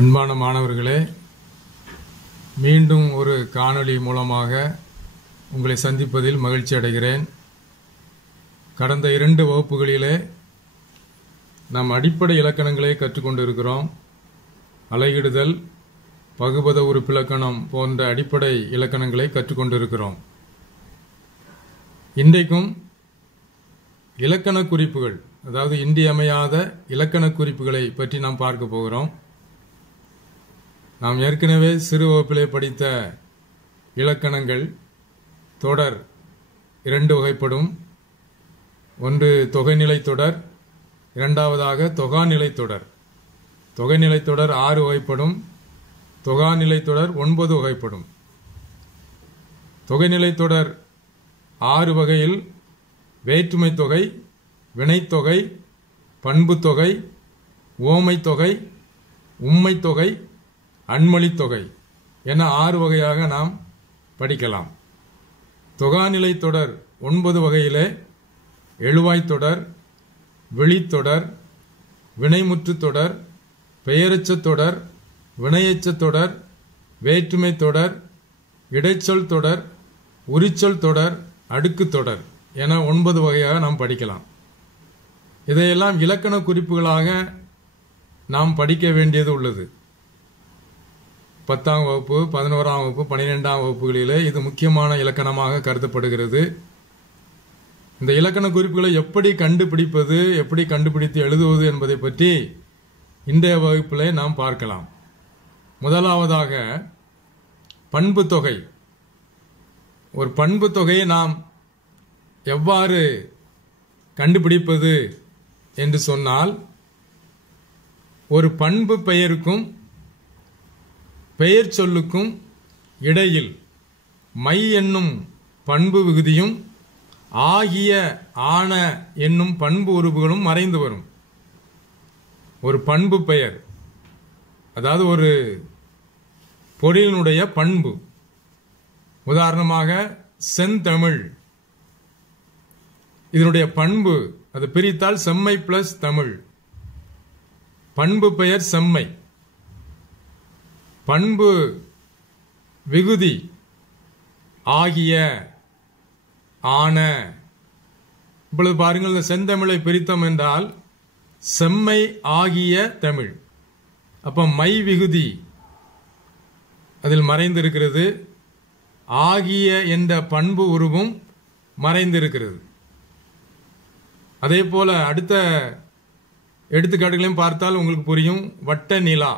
அன்பான மாணவர்களே, மீண்டும் ஒரு காணொளி மூலமாக உங்களை சந்திப்பதில் மகிழ்ச்சி அடைகிறேன். கடந்த 2 வகுப்புகளிலே நாம் அடிப்படை இலக்கணங்களை கற்றுக்கொண்டிருக்கிறோம். அலகிடுதல், பகுபத உறுப்பிலக்கணம் போன்ற அடிப்படை இலக்கணங்களை கற்றுக்கொண்டிருக்கிறோம். இன்றைக்கும் இலக்கண குறிப்புகள், அதாவது இன்றியமையாத இலக்கண குறிப்புகளை பற்றி நாம் பார்க்க போகிறோம். நாம் ஏற்கனவே சிறு வகுப்பிலே படித்த இலக்கணங்கள் தொடர் 2 வகைப்படும். ஒன்று தொகைநிலை தொடர், இரண்டாவதாக தொகாநிலை தொடர். தொகைநிலை தொடர் 6 வகைப்படும், தொகாநிலை தொடர் 9 வகைப்படும். தொகைநிலை தொடர் 6 வகையில் வேற்றுமை தொகை, வினைத்தொகை, பண்பு தொகை, உவமை தொகை, உம்மை தொகை, அன்மொழித் தொகை என 6 வகையாக நாம் படிக்கலாம். தொகாநிலை தொடர் 9 வகையிலே எழுவாய்த் தொடர், விழித்தொடர், வினைமுற்று தொடர், பெயரெச்சத் தொடர், வினையெச்சத் தொடர், வேற்றுமை தொடர், இடைச்சொல் தொடர், உரிச்சொல் தொடர், அடுக்கு தொடர் என 9 வகையாக நாம் படிக்கலாம். இதையெல்லாம் இலக்கண குறிப்புகளாக நாம் படிக்க வேண்டியது உள்ளது. 10ஆம் வகுப்பு, 11ஆம் வகுப்பு, 12ஆம் வகுப்புகளிலே இது முக்கியமான இலக்கணமாக கருதப்படுகிறது. இந்த இலக்கண குறிப்புகளை எப்படி கண்டுபிடிப்பது, எப்படி கண்டுபிடித்து எழுதுவது என்பதை பற்றி இன்றைய வகுப்பிலே நாம் பார்க்கலாம். முதலாவதாக பண்பு தொகை. ஒரு பண்பு தொகையை நாம் எவ்வாறு கண்டுபிடிப்பது என்று சொன்னால், ஒரு பண்பு பெயருக்கும் பெயர் சொல்லுக்கும் இடையில் மை என்னும் பண்பு விகுதியும் ஆகிய ஆன என்னும் பண்பு உறுப்புகளும் மறைந்து வரும். ஒரு பண்பு பெயர், அதாவது ஒரு பொருளினுடைய பண்பு. உதாரணமாக செந்தமிழ், இதனுடைய பண்பு, அது பிரித்தால் செம்மை பிளஸ் தமிழ். பண்பு பெயர் செம்மை. பண்பு விகுதி ஆகிய ஆன. இப்பொழுது பாருங்கள், இந்த செந்தமிழை பிரித்தோம் என்றால் செம்மை ஆகிய தமிழ். அப்ப மை விகுதி அதில் மறைந்திருக்கிறது, ஆகிய என்ற பண்பு உருவும் மறைந்திருக்கிறது. அதே போல அடுத்த எடுத்துக்காட்டுகளையும் பார்த்தால் உங்களுக்கு புரியும். வட்ட நிலா,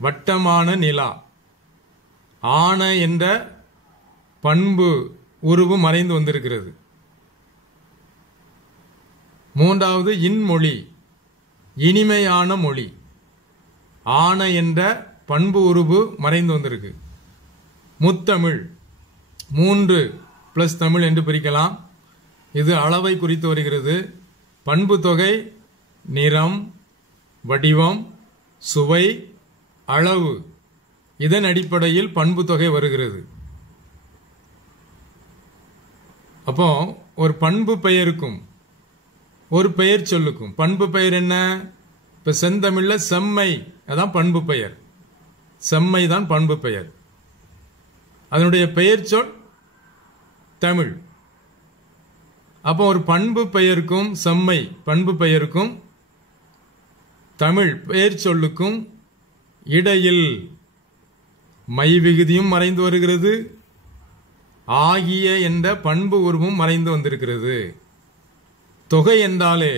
வட்டமான நிலா, ஆன என்ற பண்பு உருவு மறைந்து வந்திருக்கிறது. மூன்றாவது இன்மொழி, இனிமையான மொழி, ஆன என்ற பண்பு உருவு மறைந்து வந்திருக்கு. முத்தமிழ், 3 பிளஸ் தமிழ் என்று பிரிக்கலாம். இது அளவை குறித்து வருகிறது. பண்பு தொகை நிறம், வடிவம், சுவை, அளவு, இதன் அடிப்படையில் பண்பு தொகை வருகிறது. அப்போ ஒரு பண்பு பெயருக்கும் ஒரு பெயர் சொல்லுக்கும், பண்பு பெயர் என்ன? இப்ப செந்தமிழ்ல செம்மை, அதான் பண்பு பெயர். செம்மை தான் பண்பு பெயர். அதனுடைய பெயர் சொல் தமிழ். அப்போ ஒரு பண்பு பெயருக்கும் செம்மை பண்பு பெயருக்கும் தமிழ் பெயர் சொல்லுக்கும் இடையில் மை விகுதியும் மறைந்து வருகிறது, ஆகிய என்ற பண்பு உருவும் மறைந்து வந்திருக்கிறது. தொகை என்றாலே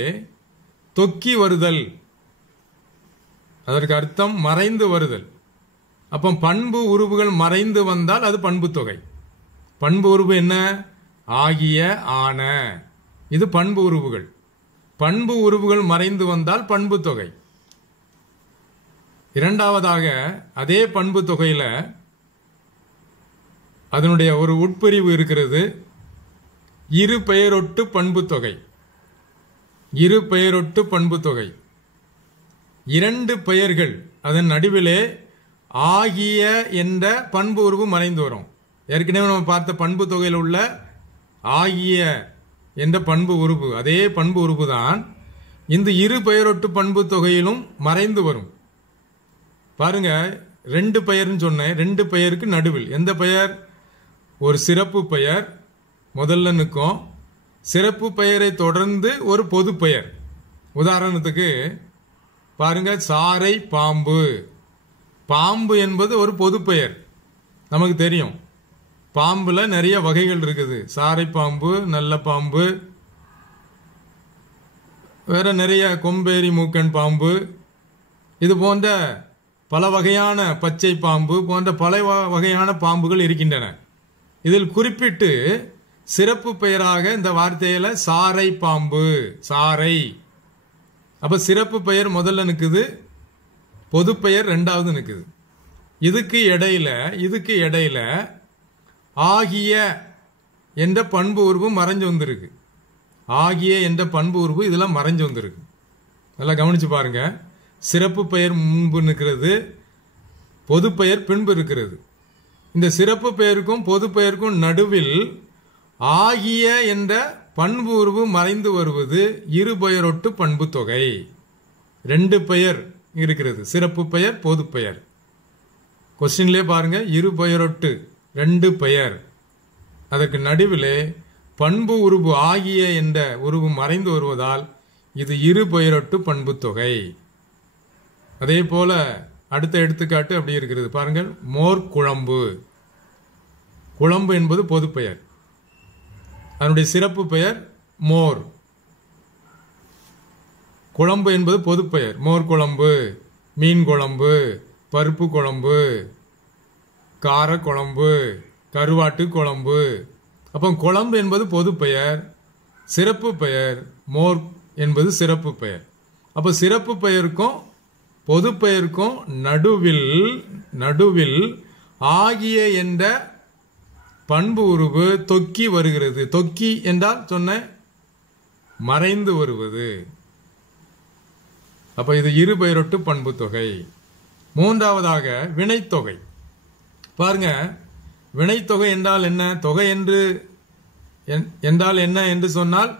தொக்கி வருதல், அதற்கு அர்த்தம் மறைந்து வருதல். அப்போ பண்பு உருவுகள் மறைந்து வந்தால் அது பண்பு தொகை. பண்பு உருவு என்ன? ஆகிய ஆன, இது பண்பு உருவுகள். பண்பு உருவுகள் மறைந்து வந்தால் பண்பு தொகை. இரண்டாவதாக அதே பண்பு தொகையில அதனுடைய ஒரு உட்பிரிவு இருக்கிறது, இரு பெயரொட்டு பண்பு தொகை. இரு பெயரொட்டு பண்பு தொகை, 2 பெயர்கள் அதன் நடுவிலே ஆகிய என்ற பண்பு உருவு மறைந்து வரும். ஏற்கனவே நம்ம பார்த்த பண்பு தொகையில் உள்ள ஆகிய என்ற பண்பு உருவு, அதே பண்பு உருவு தான் இந்த இரு பெயரொட்டு பண்பு தொகையிலும் மறைந்து வரும். பாருங்க, 2 பெயர்னு சொன்னேன். 2 பெயருக்கு நடுவில் எந்த பெயர்? ஒரு சிறப்பு பெயர் முதல்ல நிற்கும். சிறப்பு பெயரை தொடர்ந்து ஒரு பொது பெயர். உதாரணத்துக்கு பாருங்க, சாரை பாம்பு. பாம்பு என்பது ஒரு பொது பெயர், நமக்கு தெரியும். பாம்புல நிறைய வகைகள் இருக்குது. சாரை பாம்பு, நல்ல பாம்பு, வேற நிறைய கொம்பேரி மூக்கன் பாம்பு, இது போன்ற பல வகையான பச்சை பாம்பு போன்ற பல வகையான பாம்புகள் இருக்கின்றன. இதில் குறிப்பிட்டு சிறப்பு பெயராக இந்த வார்த்தையில சாரை பாம்பு, சாரை. அப்ப சிறப்பு பெயர் முதல்ல நிற்குது, பொது பெயர் 2வது நிற்குது. இதுக்கு இடையில ஆகிய என்ற பண்பு உருவு மறைஞ்சு வந்திருக்கு. ஆகிய என்ற பண்பு உருவு இதுல மறைஞ்சு வந்திருக்கு. நல்லா கவனிச்சு பாருங்க. சிறப்பு பெயர் முன்பு நிற்கிறது, பொது பெயர் பின்பு இருக்கிறது. இந்த சிறப்பு பெயருக்கும் பொது பெயருக்கும் நடுவில் ஆகிய என்ற பண்பு உருவு மறைந்து வருவது இருபெயரொட்டு பண்பு தொகை. 2 பெயர் இருக்கிறது, சிறப்பு பெயர், பொது பெயர். கொஸ்டின்லயே பாருங்க, இருபெயரொட்டு 2 பெயர், அதற்கு நடுவிலே பண்பு உருவு ஆகிய என்ற உருவு மறைந்து வருவதால் இது இருபெயரொட்டு பண்பு தொகை. அதே போல அடுத்த எடுத்துக்காட்டு அப்படி இருக்கிறது. பாருங்கள், மோர் குழம்பு. குழம்பு என்பது பொது பெயர், அதனுடைய சிறப்பு பெயர் மோர். குழம்பு என்பது பொது பெயர். மோர் குழம்பு, மீன் குழம்பு, பருப்பு குழம்பு, கார குழம்பு, கருவாட்டு குழம்பு. அப்போ குழம்பு என்பது பொது பெயர், சிறப்பு பெயர் மோர் என்பது சிறப்பு பெயர். அப்போ சிறப்பு பெயருக்கும் பொது பெயருக்கும் நடுவில் ஆகிய என்ற பண்பு உருவு தொக்கி வருகிறது. தொக்கி என்றால் சொன்ன மறைந்து வருவது. அப்ப இது இருபெயரொட்டு பண்பு தொகை. 3வதாக வினைத்தொகை. பாருங்க, வினைத்தொகை என்றால் என்ன? தொகை என்றால் என்ன என்று சொன்னால்,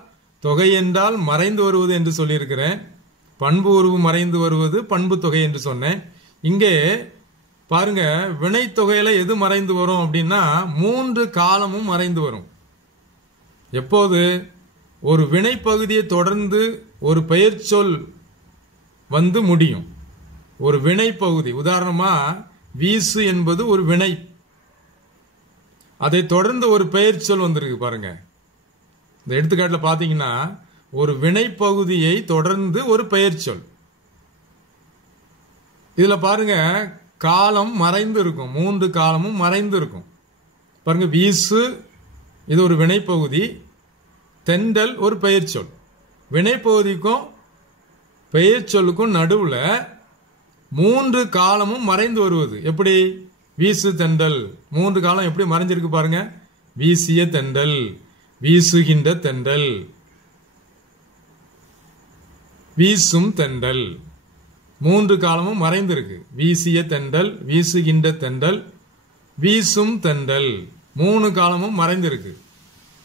தொகை என்றால் மறைந்து வருவது என்று சொல்லியிருக்கிறேன். பண்பு உருவு மறைந்து வருவது பண்பு தொகை என்று சொன்னேன். இங்கே பாருங்க, வினைத்தொகையில எது மறைந்து வரும் அப்படின்னா 3 காலமும் மறைந்து வரும். எப்போது ஒரு வினை பகுதியை தொடர்ந்து ஒரு பெயர் சொல் வந்து முடியும். ஒரு வினை பகுதி, உதாரணமா வீசு என்பது ஒரு வினை, அதை தொடர்ந்து ஒரு பெயர் சொல் வந்திருக்கு. பாருங்க, இந்த எடுத்துக்காட்டுல பாத்தீங்கன்னா ஒரு வினை பகுதியை தொடர்ந்து ஒரு பெயர் சொல். இதுல பாருங்க, காலம் மறைந்து இருக்கும், 3 காலமும் மறைந்து இருக்கும். பாருங்க, வீசு இது ஒரு வினைப்பகுதி, தென்றல் ஒரு பெயர் சொல். வினைப்பகுதிக்கும் பெயர் சொல்லுக்கும் நடுவுல 3 காலமும் மறைந்து வருவது. எப்படி? வீசு தென்றல், 3 காலம் எப்படி மறைஞ்சிருக்கு பாருங்க. வீசிய தென்றல், வீசுகின்ற தென்றல், வீசும் தென்றல், 3 காலமும் மறைந்திருக்கு. வீசிய தென்றல், வீசுகின்ற தென்றல், வீசும் தென்றல், 3 காலமும் மறைந்திருக்கு.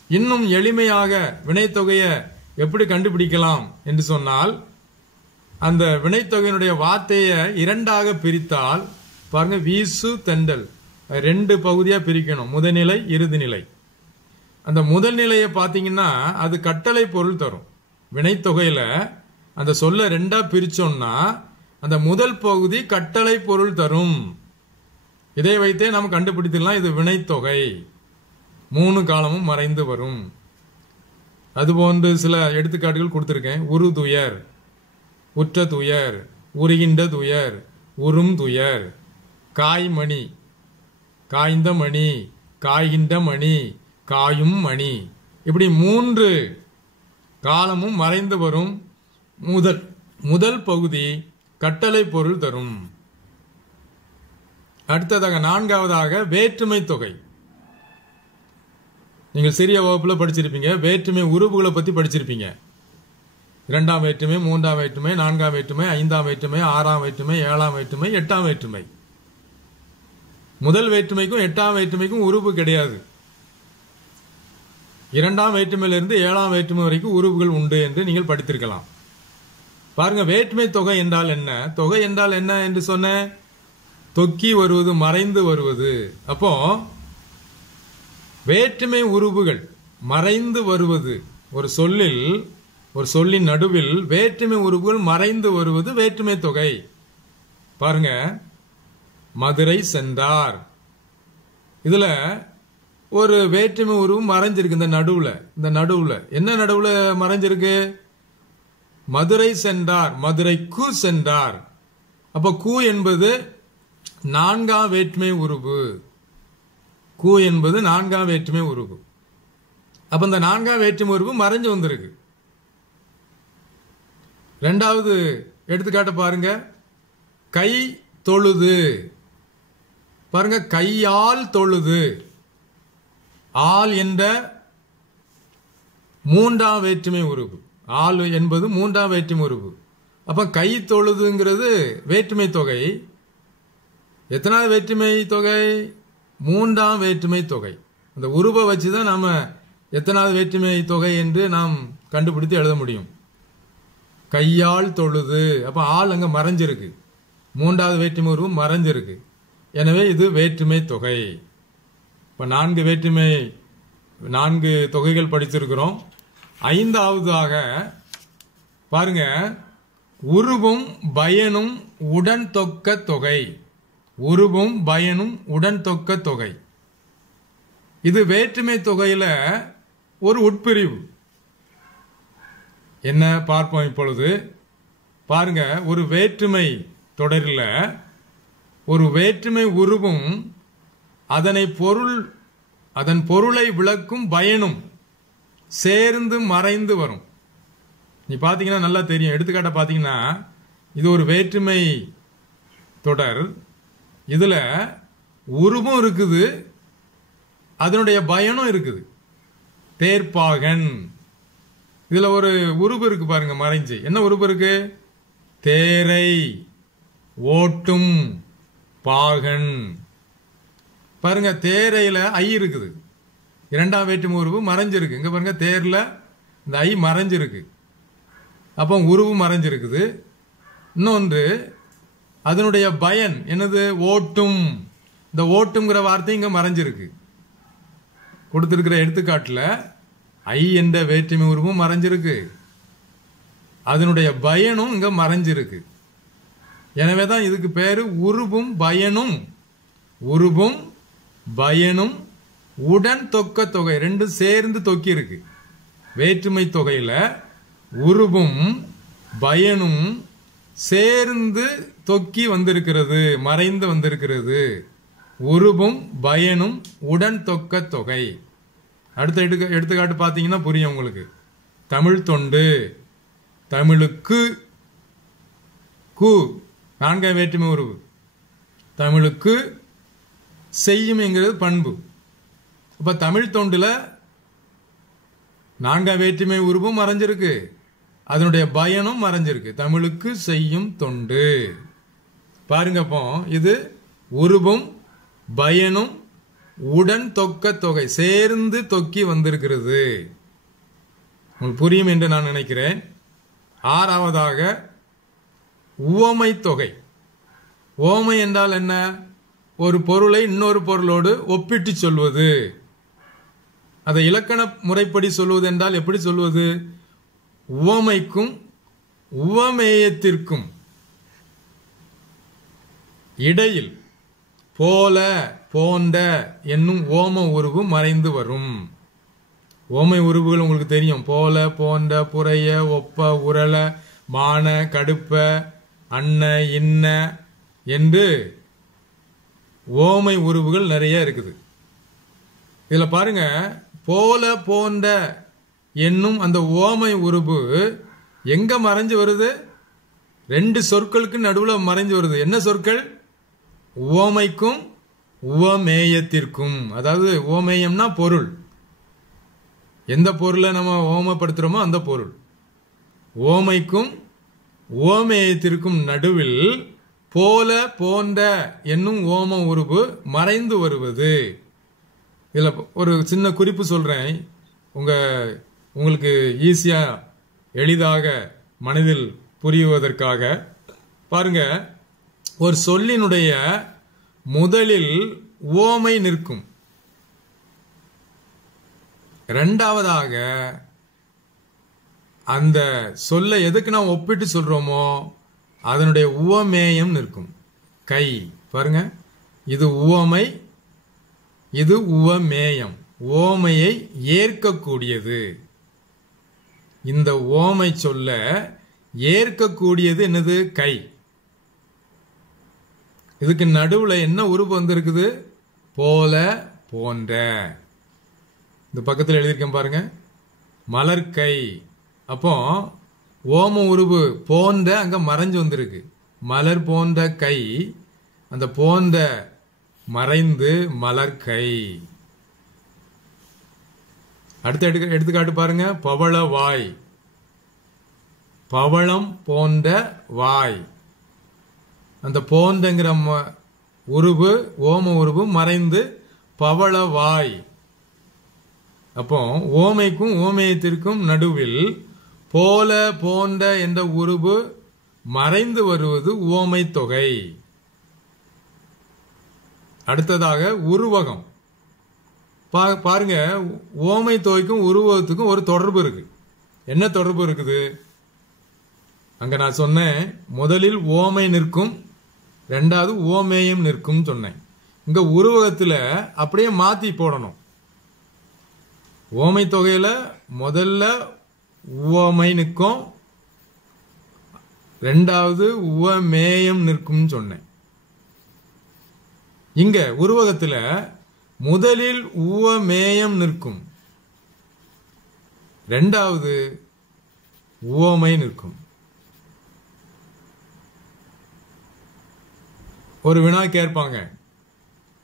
இன்னும் எளிமையாக வினைத்தொகையை எப்படி கண்டுபிடிக்கலாம் என்று சொன்னால், அந்த வினைத்தொகையினுடைய வார்த்தையை 2ஆக பிரித்தால் பாருங்க, வீசு தென்றல் 2 பகுதியா பிரிக்கணும், முதல்நிலை இறுதிநிலை. அந்த முதல் நிலையை பார்த்தீங்கன்னா அது கட்டளை பொருள் தரும். வினைத்தொகையில அந்த சொல்ல 2ஆ பிரிச்சோம்னா அந்த முதல் பகுதி கட்டளை பொருள் தரும். இதை வைத்தே நாம் கண்டுபிடித்துலாம் இது வினைத்தொகை. 3 காலமும் மறைந்து வரும். அதுபோன்று சில எடுத்துக்காட்டுகள் கொடுத்திருக்கேன். உரு துயர், உற்ற துயர், உருகின்ற துயர், உறும் துயர், காய்மணி, காய்ந்த மணி, காய்கின்ற மணி, காயும் மணி. இப்படி 3 காலமும் மறைந்து வரும். முதல் பகுதி கட்டளை பொருள் தரும். அடுத்ததாக 4வதாக வேற்றுமை தொகை. நீங்கள் சிறிய வகுப்புல படிச்சிருப்பீங்க, வேற்றுமை உருவுகளை பத்தி படிச்சிருப்பீங்க. 2ஆம் வேற்றுமை, 3ஆம் வேற்றுமை, 4ஆம் வேற்றுமை, 5ஆம் வேற்றுமை, 6ஆம் வேற்றுமை, 7ஆம் வேற்றுமை, 8ஆம் வேற்றுமை. முதல் வேற்றுமைக்கும் 8ஆம் வேற்றுமைக்கும் உருவு கிடையாது. 2ஆம் வேற்றுமையிலிருந்து 7ஆம் வேற்றுமை வரைக்கும் உருவுகள் உண்டு என்று நீங்கள் படித்திருக்கலாம். பாருங்க, வேற்றுமை தொகை என்றால் என்ன? தொகை என்றால் என்ன என்று சொன்ன தொக்கி வருவது, மறைந்து வருவது. அப்போ வேற்றுமை உருபுகள் மறைந்து வருவது, ஒரு சொல்லின் நடுவில் வேற்றுமை உருபுகள் மறைந்து வருவது வேற்றுமை தொகை. பாருங்க, மதுரை சென்றார், இதுல ஒரு வேற்றுமை உருவு மறைஞ்சிருக்கு. இந்த நடுவுல என்ன நடுவுல மறைஞ்சிருக்கு? மதுரை சென்றார், மதுரைக்கு சென்றார். அப்ப கு என்பது நான்காம் வேற்றுமை உருவு. கு என்பது நான்காம் வேற்றுமை உருவு. அப்ப இந்த நான்காம் வேற்றுமை உருவு மறைஞ்சு வந்திருக்கு. இரண்டாவது எடுத்துக்காட்டு பாருங்க, கை தொழுது. பாருங்க, கையால் தொழுது. ஆள் என்ற மூன்றாம் வேற்றுமை உருவு. ஆள் என்பது மூன்றாம் வேற்றுமை உருவு. அப்ப கை தொழுதுங்கிறது வேற்றுமை தொகை. எத்தனாவது வேற்றுமை தொகை? மூன்றாம் வேற்றுமை தொகை. அந்த உருவை வச்சுதான் நாம எத்தனாவது வேற்றுமை தொகை என்று நாம் கண்டுபிடித்து எழுத முடியும். கையால் தொழுது, அப்ப ஆள் அங்க மறைஞ்சிருக்கு, மூன்றாவது வேற்றுமை உருவு மறைஞ்சிருக்கு. எனவே இது வேற்றுமை தொகை. இப்ப நான்கு தொகைகள் படிச்சிருக்கிறோம். ஐந்தாவதாக பாருங்க, உருவும் பயனும் உடன் தொக்க தொகை. உருவும் பயனும் உடன் தொக்க தொகை, இது வேற்றுமை தொகையில ஒரு உட்பிரிவு. என்ன பார்ப்போம் இப்பொழுது. பாருங்க, ஒரு வேற்றுமை தொடரில் ஒரு வேற்றுமை உருவும் அதன் பொருளை விளக்கும் பயனும் சேர்ந்து மறைந்து வரும். நீ பாத்தீங்கன்னா நல்லா தெரியும். எடுத்துக்காட்ட பாத்தீங்கன்னா, இது ஒரு வேற்றுமை தொடர். இதுல உருவும் இருக்குது, அதனுடைய பயனும் இருக்குது. தேர்ப்பாகன், இதுல ஒரு உருவு இருக்கு பாருங்க மறைஞ்சு. என்ன உருவு இருக்கு? தேரை ஓட்டும் பாகன். பாருங்க, தேரையில ஐ இருக்குது, இரண்டாம் வேற்றுமை உருவு மறைஞ்சிருக்கு. இங்க பாருங்க, தேர்ல இந்த ஐ மறைஞ்சிருக்கு, அப்போ உருவு மறைஞ்சிருக்குது. இன்னொன்று, அதனுடைய பயன் என்னது? ஓட்டும். இந்த ஓட்டுங்கிற வார்த்தை இங்க மறைஞ்சிருக்கு. கொடுத்திருக்கிற எடுத்துக்காட்டுல ஐ என்ற வேற்றுமை உருவும் மறைஞ்சிருக்கு, அதனுடைய பயனும் இங்க மறைஞ்சிருக்கு. எனவேதான் இதுக்கு பேரு உருவும் பயனும். உருவும் பயனும் உடன் தொக்க தொகை, ரெண்டு சேர்ந்து தொக்கி இருக்கு. வேற்றுமை தொகையில உருவும் பயனும் சேர்ந்து தொக்கி வந்திருக்கிறது, மறைந்து வந்திருக்கிறது. உருவும் பயனும் உடன் தொக்க தொகை. அடுத்த எடுத்துக்காட்டு பார்த்தீங்கன்னா புரியும் உங்களுக்கு. தமிழ் தொண்டு, தமிழுக்கு கு நான்காம் வேற்றுமை உருவு. தமிழுக்கு செய்யும் என்கிறது பண்பு. அப்ப தமிழ் தொண்டுல நான்காம் வேற்றுமை உருவும் மறைஞ்சிருக்கு, அதனுடைய பயனும் மறைஞ்சிருக்கு. தமிழுக்கு செய்யும் தொண்டு. பாருங்க, அப்போ இது உருவும் பயனும் உடன் தொக்க தொகை, சேர்ந்து தொக்கி வந்திருக்கிறது. உங்களுக்கு புரியும் என்று நான் நினைக்கிறேன். ஆறாவதாக உவமை தொகை. உவமை என்றால் என்ன? ஒரு பொருளை இன்னொரு பொருளோடு ஒப்பிட்டு சொல்வது. அதை இலக்கண முறைப்படி சொல்வது என்றால் எப்படி சொல்வது? உவமைக்கும் உவமேயத்திற்கும் இடையில் போல போன்ற என்னும் ஓம உருவு மறைந்து வரும். ஓமை உருவுகள் உங்களுக்கு தெரியும். போல, போன்ற, புறைய, ஒப்ப, உரள, மான, கடுப்ப, அன்ன, இன்ன என்று ஓமை உருவுகள் நிறைய இருக்குது. இதுல பாருங்க, போல போன்ற என்னும் அந்த ஓமை உருவு எங்க மறைஞ்சு வருது? ரெண்டு சொற்களுக்கு நடுவுல மறைஞ்சு வருது. என்ன சொற்கள்? உவமைக்கும் உவமேயத்திற்கும். அதாவது உவமேயம்னா பொருள், எந்த பொருளை நம்ம ஓமப்படுத்துறோமோ அந்த பொருள். ஓமைக்கும் உவமேயத்திற்கும் நடுவில் போல போன்ற என்னும் ஓம உருவு மறைந்து வருவது. இதுல ஒரு சின்ன குறிப்பு சொல்றேன், உங்களுக்கு ஈஸியா எளிதாக மனதில் புரிவதற்காக. பாருங்க, ஒரு சொல்லினுடைய முதலில் உவமை நிற்கும். இரண்டாவதாக அந்த சொல்ல எதுக்கு நாம் ஒப்பிட்டு சொல்றோமோ அதனுடைய உவமேயம் நிற்கும். கை பாருங்க, இது உவமை, இது உவமேயம். ஓமையை ஏற்கக்கூடியது. இந்த ஓமை சொல்ல ஏற்கக்கூடியது என்னது? கை. இதுக்கு நடுவுல என்ன உருவு வந்திருக்குது? போல, போன்ற. இந்த பக்கத்தில் எழுதியிருக்கேன் பாருங்க, மலர்கை. அப்போ ஓம உருவு போன்ற அங்க மறைஞ்சு வந்திருக்கு. மலர் போன்ற கை, அந்த போன்ற மறைந்து மலர்கை. அடுத்த எடுத்துக்காட்டு பாருங்க, பவள வாய். பவளம் போன்ற வாய். அந்த போன்றங்கிற உருவு, ஓம உருவு மறைந்து பவள வாய். அப்போ ஓமைக்கும் ஓமேயத்திற்கும் நடுவில் போல, போன்ற என்ற உருவு மறைந்து வருவது ஓமை தொகை. அடுத்ததாக உருவகம். பாருங்க, ஓமை தொகைக்கும் உருவகத்துக்கும் ஒரு தொடர்பு இருக்கு. என்ன தொடர்பு இருக்குது? அங்க நான் சொன்னேன், முதலில் ஓமை நிற்கும், ரெண்டாவது ஓமேயம் நிற்கும் சொன்னேன். இங்க உருவகத்துல அப்படியே மாத்தி போடணும். ஓமை தொகையில முதல்ல உவமை நிற்கும், ரெண்டாவது உவமேயம் நிற்கும் சொன்னேன். இங்க உருவகத்துல முதலில் உவமேயம் நிற்கும், ரெண்டாவது உவமை நிற்கும். ஒரு வினா கேட்பாங்க,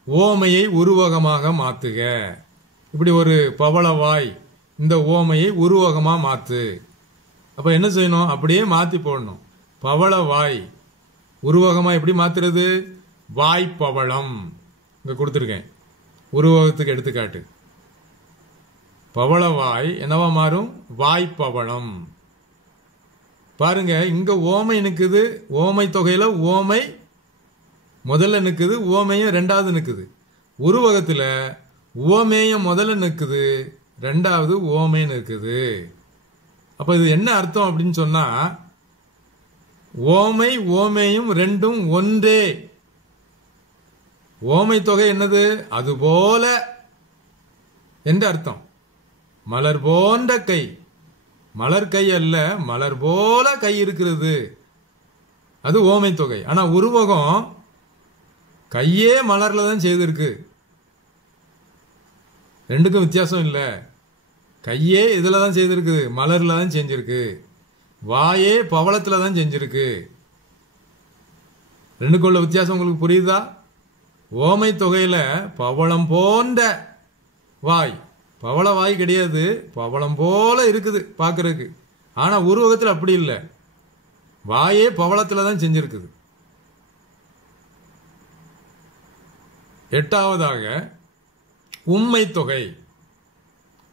ஓமையை உருவகமாக மாத்துக. இப்படி ஒரு பவளவாய், இந்த ஓமையை உருவகமா மாத்து. அப்ப என்ன செய்யணும்? அப்படியே மாத்தி போடணும். பவளவாய் உருவகமா எப்படி மாத்துறது? வாய்ப்பவளம். இங்க கொடுத்திருக்கேன் உருவகத்துக்கு எடுத்துக்காட்டு. பவளவாய் என்னவா மாறும்? வாய்ப்பவளம். பாருங்க, இங்க ஓமை நிக்குது. ஓமை தொகையில ஓமை முதல்ல நிக்குது, ஓமையும் ரெண்டாவது நிக்குது. உருவகத்துல ஓமேயம் முதல்ல நிக்குது, ரெண்டாவது ஓமை நிற்குது. அப்ப இது என்ன அர்த்தம் அப்படின்னு சொன்னா, ஓமை ஓமேயும் ரெண்டும் ஒன்றே. ஓமை தொகை என்னது? அதுபோல என்ற அர்த்தம். மலர் போன்ற கை, மலர் கை அல்ல, மலர் போல கை இருக்கிறது, அது ஓமை தொகை. ஆனா உருவகம் கையே மலர்ல தான் செய்திருக்கு. ரெண்டுக்கும் வித்தியாசம் இல்ல. கையே இதுல தான் செய்திருக்கு, மலர்ல தான் செஞ்சிருக்கு. வாயே பவளத்துல தான் செஞ்சிருக்கு. ரெண்டுக்குள்ள வித்தியாசம் உங்களுக்கு புரியுதா? ஓமை தொகையில பவளம் போன்ற வாய், பவள வாய் கிடையாது, பவளம் போல இருக்குது பாக்குறதுக்கு. ஆனா உருவகத்தில் அப்படி இல்லை, வாயே பவளத்துல தான் செஞ்சிருக்குது. எட்டாவதாக உம்மை தொகை.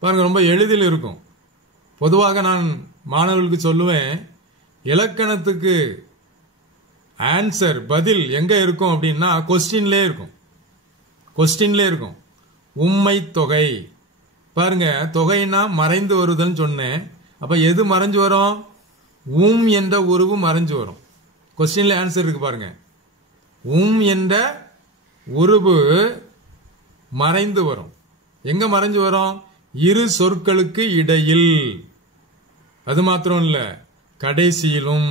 பாருங்க, ரொம்ப எளிதில் இருக்கும். பொதுவாக நான் மாணவர்களுக்கு சொல்லுவேன், இலக்கணத்துக்கு ஆன்சர் பதில் எங்க இருக்கும் அப்படின்னா கொஸ்டின்லே இருக்கும். கொஸ்டின்லே இருக்கும் உம்மை தொகை. பாருங்க, தொகைன்னா மறைந்து வருதுன்னு சொன்னேன். அப்ப எது மறைஞ்சு வரும்? என்ற உருவு மறைஞ்சு வரும். கொஸ்டின்ல ஆன்சர் இருக்கு பாருங்க. என்ற உருவு மறைந்து வரும். எங்க மறைஞ்சு வரும்? இரு சொற்களுக்கு இடையில். அது மாத்திரம் இல்ல, கடைசியிலும்.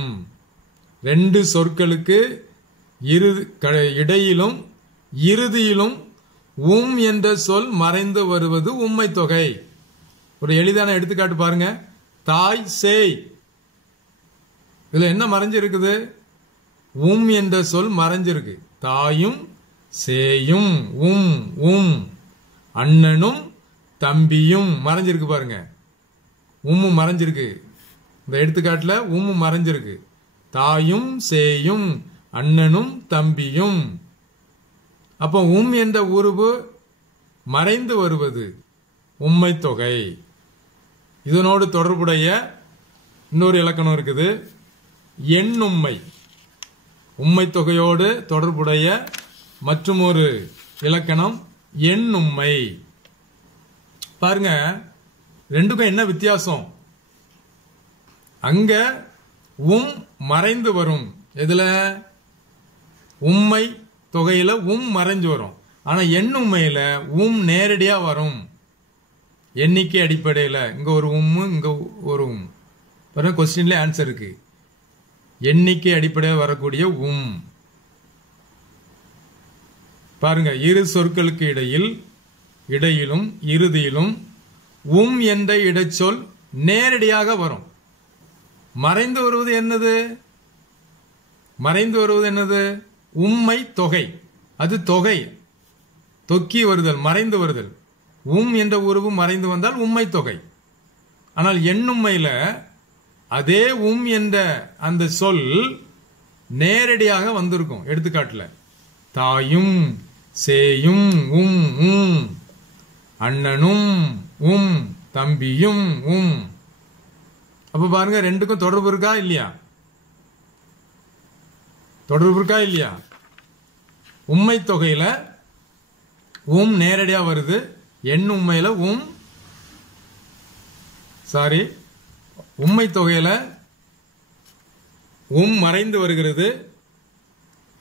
ரெண்டு சொற்களுக்கு இடையிலும் இறுதியிலும் என்ற சொல் மறைந்து வருவது உம்மை தொகை. ஒரு எளிதான எடுத்துக்காட்டு பாருங்க. தாய் சேய், இதுல என்ன மறைஞ்சிருக்குது? என்ற சொல் மறைஞ்சிருக்கு. தாயும் சேயும், அண்ணனும் தம்பியும் மறைஞ்சிருக்கு பாருங்க. மறைஞ்சிருக்கு. இந்த எடுத்துக்காட்டுல மறைஞ்சிருக்கு. தாயும் சேயும், அண்ணனும் தம்பியும். அப்போ என்ற உருவு மறைந்து வருவது உம்மை தொகை. இதனோடு தொடர்புடைய இன்னொரு இலக்கணம் இருக்குது, எண்ணும்மை. உம்மை தொகையோடு தொடர்புடைய மற்றும் ஒரு இலக்கணம் எண்ணும்மை. பாருங்க, ரெண்டுக்கும் என்ன வித்தியாசம்? அங்க மறைந்து வரும். எதுல? உம்மை தொகையில மறைஞ்சு வரும். ஆனா எண்ணும்மையில நேரடியா வரும். எண்ணிக்கை அடிப்படையில் இங்க ஒரு இங்க ஒரு பாருங்க, கொஸ்டின்ல ஆன்சர் இருக்கு. எண்ணிக்கை அடிப்படையில் வரக்கூடிய பாருங்க, இரு சொற்களுக்கு இடையிலும் இறுதியிலும் என்ற இடைச்சொல் நேரடியாக வரும். மறைந்து வருவது என்னது? உம்மை தொகை. அது தொகை, தொக்கி வருதல், மறைந்து வருதல். என்ற உருவு மறைந்து வந்தால் உம்மை தொகை. ஆனால் எண்ணும்மையில அதே என்ற அந்த சொல் நேரடியாக வந்திருக்கும். எடுத்துக்காட்டுல தாயும் சேயும் அண்ணனும் தம்பியும் அப்ப பாருங்க, ரெண்டுக்கும் தொடர்பு இருக்கா இல்லையா? உம்மை தொகையில நேரடியா வருது. எண்ணும்மையில உம்மை தொகையில மறைந்து வருகிறது.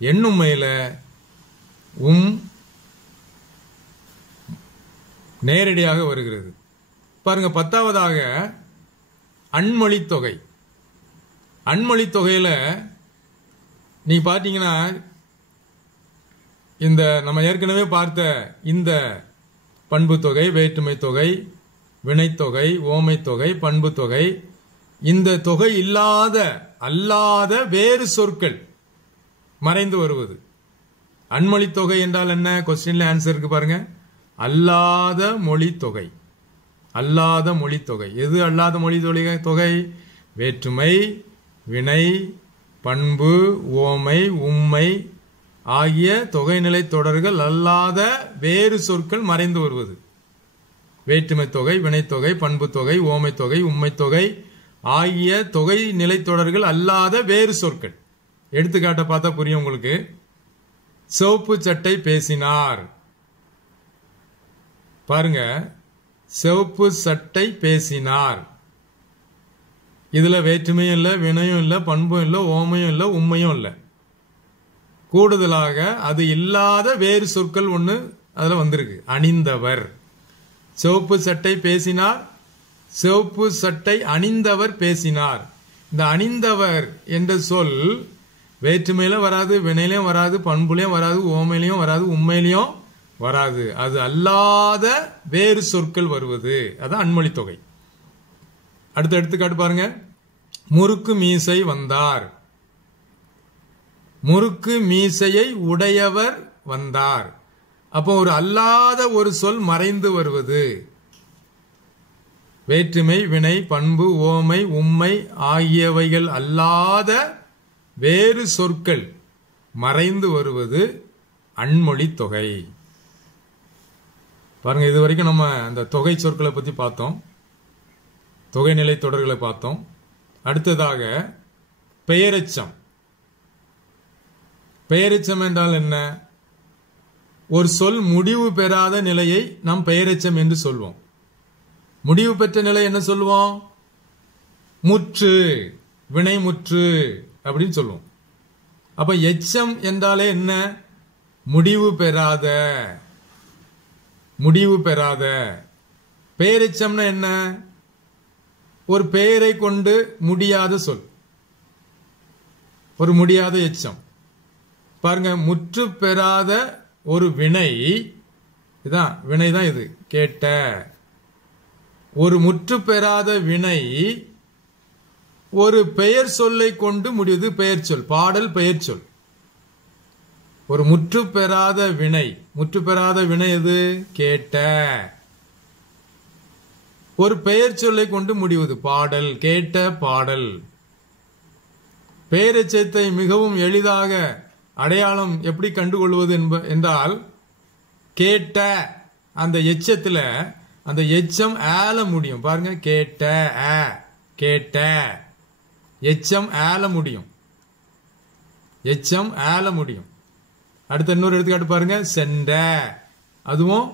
எண்ணும்மையில நேரடியாக வருகிறது. பாருங்க, 10வதாக அன்மொழி தொகை. அன்மொழி தொகையில நீங்க பாத்தீங்கன்னா, இந்த நம்ம ஏற்கனவே பார்த்த இந்த பண்பு தொகை, வேற்றுமை தொகை, வினைத்தொகை, ஓமை தொகை, பண்பு தொகை, இந்த தொகை அல்லாத வேறு சொற்கள் மறைந்து வருவது. அன்மொழி தொகை என்றால் என்ன? கொஸ்டின்ல ஆன்சர் இருக்கு பாருங்க. அல்லாத மொழி தொகை. அல்லாத மொழி தொகை. எது அல்லாத மொழி தொகை? வேற்றுமை, வினை, பண்பு, ஓமை, உம்மை ஆகிய தொகைநிலை தொடர்கள் அல்லாத வேறு சொற்கள் மறைந்து வருவது. வேற்றுமை தொகை, வினைத்தொகை, பண்பு தொகை, ஓமை தொகை, உம்மை தொகை ஆகிய தொகை நிலை தொடர்கள் அல்லாத வேறு சொற்கள். எடுத்துக்காட்ட பார்த்தா புரியும் உங்களுக்கு. சிவப்பு சட்டை பேசினார். பாருங்க, சிவப்பு சட்டை பேசினார். இதுல வேற்றுமையும் இல்ல, வினையும் இல்ல, பண்பும் இல்ல, ஓமையும் இல்ல, உண்மையும் இல்ல. கூடுதலாக அது இல்லாத வேறு சொற்கள் ஒண்ணு அதுல வந்திருக்கு. அணிந்தவர். சிவப்பு சட்டை பேசினார், சிவப்பு சட்டை அணிந்தவர் பேசினார். இந்த அணிந்தவர் என்ற சொல் வேற்றுமையில வராது, வினையிலையும் வராது, பண்புலையும் வராது, ஓமையிலையும் வராது, உண்மையிலையும் வராது. அது அல்லாத வேறு சொற்கள் வருவது. அதான் அன்மொழி தொகை. அடுத்த எடுத்துக்காட்டு பாருங்க. முறுக்கு மீசை வந்தார். முறுக்கு மீசையை உடையவர் வந்தார். அப்போ ஒரு அல்லாத ஒரு சொல் மறைந்து வருவது. வேற்றுமை, வினை, பண்பு, ஓமை, உம்மை ஆகியவைகள் அல்லாத வேறு சொற்கள் மறைந்து வருவது அன்மொழி தொகை. பாருங்க, இது வரைக்கும் நம்ம அந்த தொகை சொற்களை பத்தி பார்த்தோம், தொகைநிலை தொடர்களை பார்த்தோம். அடுத்ததாக பெயரெச்சம். பெயரெச்சம் என்றால் என்ன? ஒரு சொல் முடிவு பெறாத நிலையை நாம் பெயரெச்சம் என்று சொல்வோம். முடிவு பெற்ற நிலை என்ன சொல்லுவோம்? முற்று, வினை முற்று அப்படின்னு சொல்லுவோம். அப்ப எச்சம் என்றாலே என்ன? முடிவு பெறாத. முடிவு பெறாத. பெயரெச்சம்னா என்ன? ஒரு பெயரை கொண்டு முடியாத சொல், ஒரு முடியாத எச்சம். பாருங்க, முற்று பெறாத ஒரு வினை, இதான் வினை தான் இது. கேட்ட ஒரு முற்று பெறாத வினை ஒரு பெயர் சொல்லை கொண்டு முடிவது. பெயர் சொல், பாடல் பெயர் சொல். ஒரு முற்று பெறாத வினை, முற்று பெறாத வினை எது? கேட்ட. ஒரு பெயர் சொல்லை கொண்டு முடிவது. பாடல், கேட்ட பாடல். பெயரெச்சத்தை மிகவும் எளிதாக அடையாளம் எப்படி கண்டுகொள்வது என்றால், கேட்ட அந்த எச்சத்துல அந்த எச்சம் ஆல முடியும். பாருங்க, கேட்ட கேட்ட எச்சம் ஆல முடியும். எச்சம் ஆல முடியும். அடுத்த இன்னொரு எடுத்துக்காட்டு பாருங்க, செண்ட. அதுவும்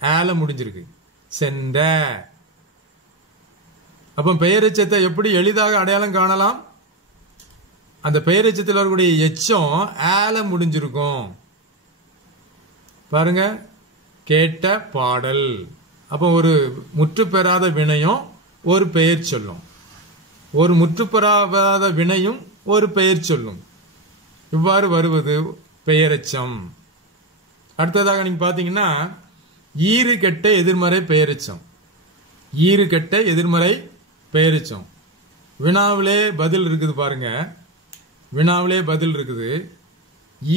ஆல முடிஞ்சிருக்கு, செண்ட. அப்ப பெயரெச்சத்தை எப்படி எளிதாக அடையாளம் காணலாம்? அந்த பெயரெச்சத்தில் வரக்கூடிய எச்சம் ஆல முடிஞ்சிருக்கும். பாருங்க, கேட்ட பாடல். அப்போ ஒரு முற்று பெறாத வினையும் ஒரு பெயர் சொல்லும், ஒரு முற்று பெறாத வினையும் ஒரு பெயர் சொல்லும். இவ்வாறு வருவது பெயரெச்சம். அடுத்ததாக நீங்க பாத்தீங்கன்னா ஈறு கெட்ட எதிர்மறை பெயரெச்சம். ஈறு கெட்ட எதிர்மறை பெயரெச்சம். வினாவிலே பதில் இருக்குது பாருங்க, வினாவிலே பதில் இருக்குது.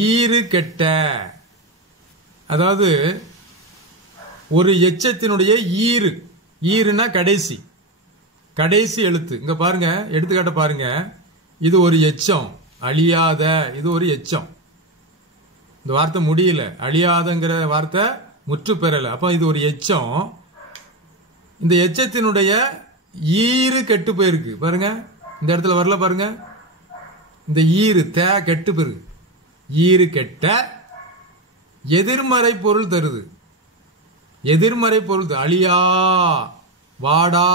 ஈறு கெட்ட, அதாவது ஒரு எச்சத்தினுடைய ஈறு, ஈறுனா கடைசி, கடைசி எழுத்து. இங்க பாருங்க, எடுத்துக்காட்ட பாருங்க. இது ஒரு எச்சம், அழியாத. இது ஒரு எச்சம். இந்த வார்த்தை முடியல, அழியாதங்கிற வார்த்தை முற்று பெறல. அப்ப இது ஒரு எச்சம். இந்த எச்சத்தினுடைய ஈறு கெட்டு போயிருக்கு பாருங்க, இந்த இடத்துல வரல பாருங்க. இந்த ஈறு தே கெட்டு போயிருக்கு. ஈறு கெட்ட எதிர்மறை பொருள் தருது. எதிர்மறை பொருள் அழியா, வாடா,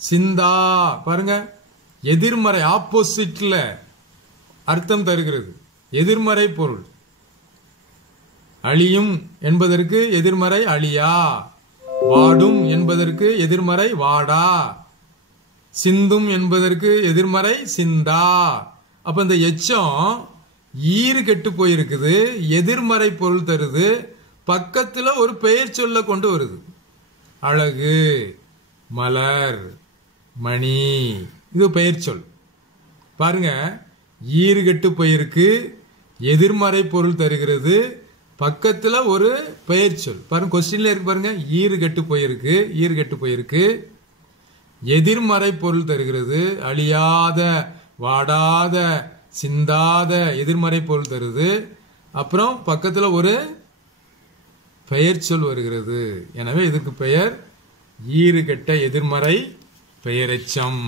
சிந்தா. பாருங்க, எதிர்மறை, ஆப்போசிட்ல அர்த்தம் தருகிறது. எதிர்மறை பொருள். அழியும் என்பதற்கு எதிர்மறை அழியா, வாடும் என்பதற்கு எதிர்மறை வாடா, சிந்தும் என்பதற்கு எதிர்மறை சிந்தா. அப்ப இந்த எச்சம் ஈறு கெட்டு போயிருக்குது, எதிர்மறை பொருள் தருது, பக்கத்துல ஒரு பெயர் சொல்ல கொண்டு வருது. அழகு, மலர், மணி, இது பெயர் சொல். பாருங்க, ஈறு கெட்டு போயிருக்கு, எதிர்மறை பொருள் தருகிறது, பக்கத்துல ஒரு பெயர் சொல். பாருங்க, கொஸ்டின்ல இருக்கு பாருங்க, ஈறு கெட்டு போயிருக்கு, ஈறு கெட்டு போயிருக்கு, எதிர்மறை பொருள் தருகிறது, அழியாத, வாடாத, சிந்தாத எதிர்மறை பொருள் தருது, அப்புறம் பக்கத்துல ஒரு பெயர் சொல் வருகிறது. எனவே இதுக்கு பெயர் ஈறு கெட்ட எதிர்மறை பெயரெச்சம்.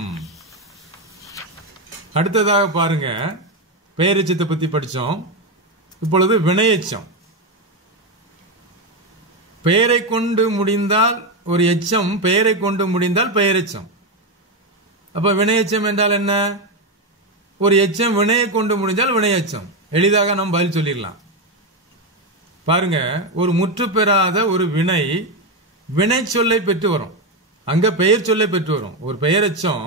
அடுத்ததாக பாருங்க, பெயரெச்சத்தை பத்தி படிச்சோம். இப்பொழுது வினையெச்சம். பெயரை கொண்டு முடிந்தால் ஒரு எச்சம், பெயரை கொண்டு முடிந்தால் பெயரெச்சம். அப்ப வினையெச்சம் என்றால் என்ன? ஒரு எச்சம் வினையை கொண்டு முடிந்தால் வினையெச்சம். எளிதாக நாம் பதில் சொல்லிடலாம். பாருங்க, ஒரு முற்று பெறாத ஒரு வினை வினை சொல்லை பெற்று வரும், அங்க பெயர் சொல்லை பெற்று வரும். ஒரு பெயரெச்சம்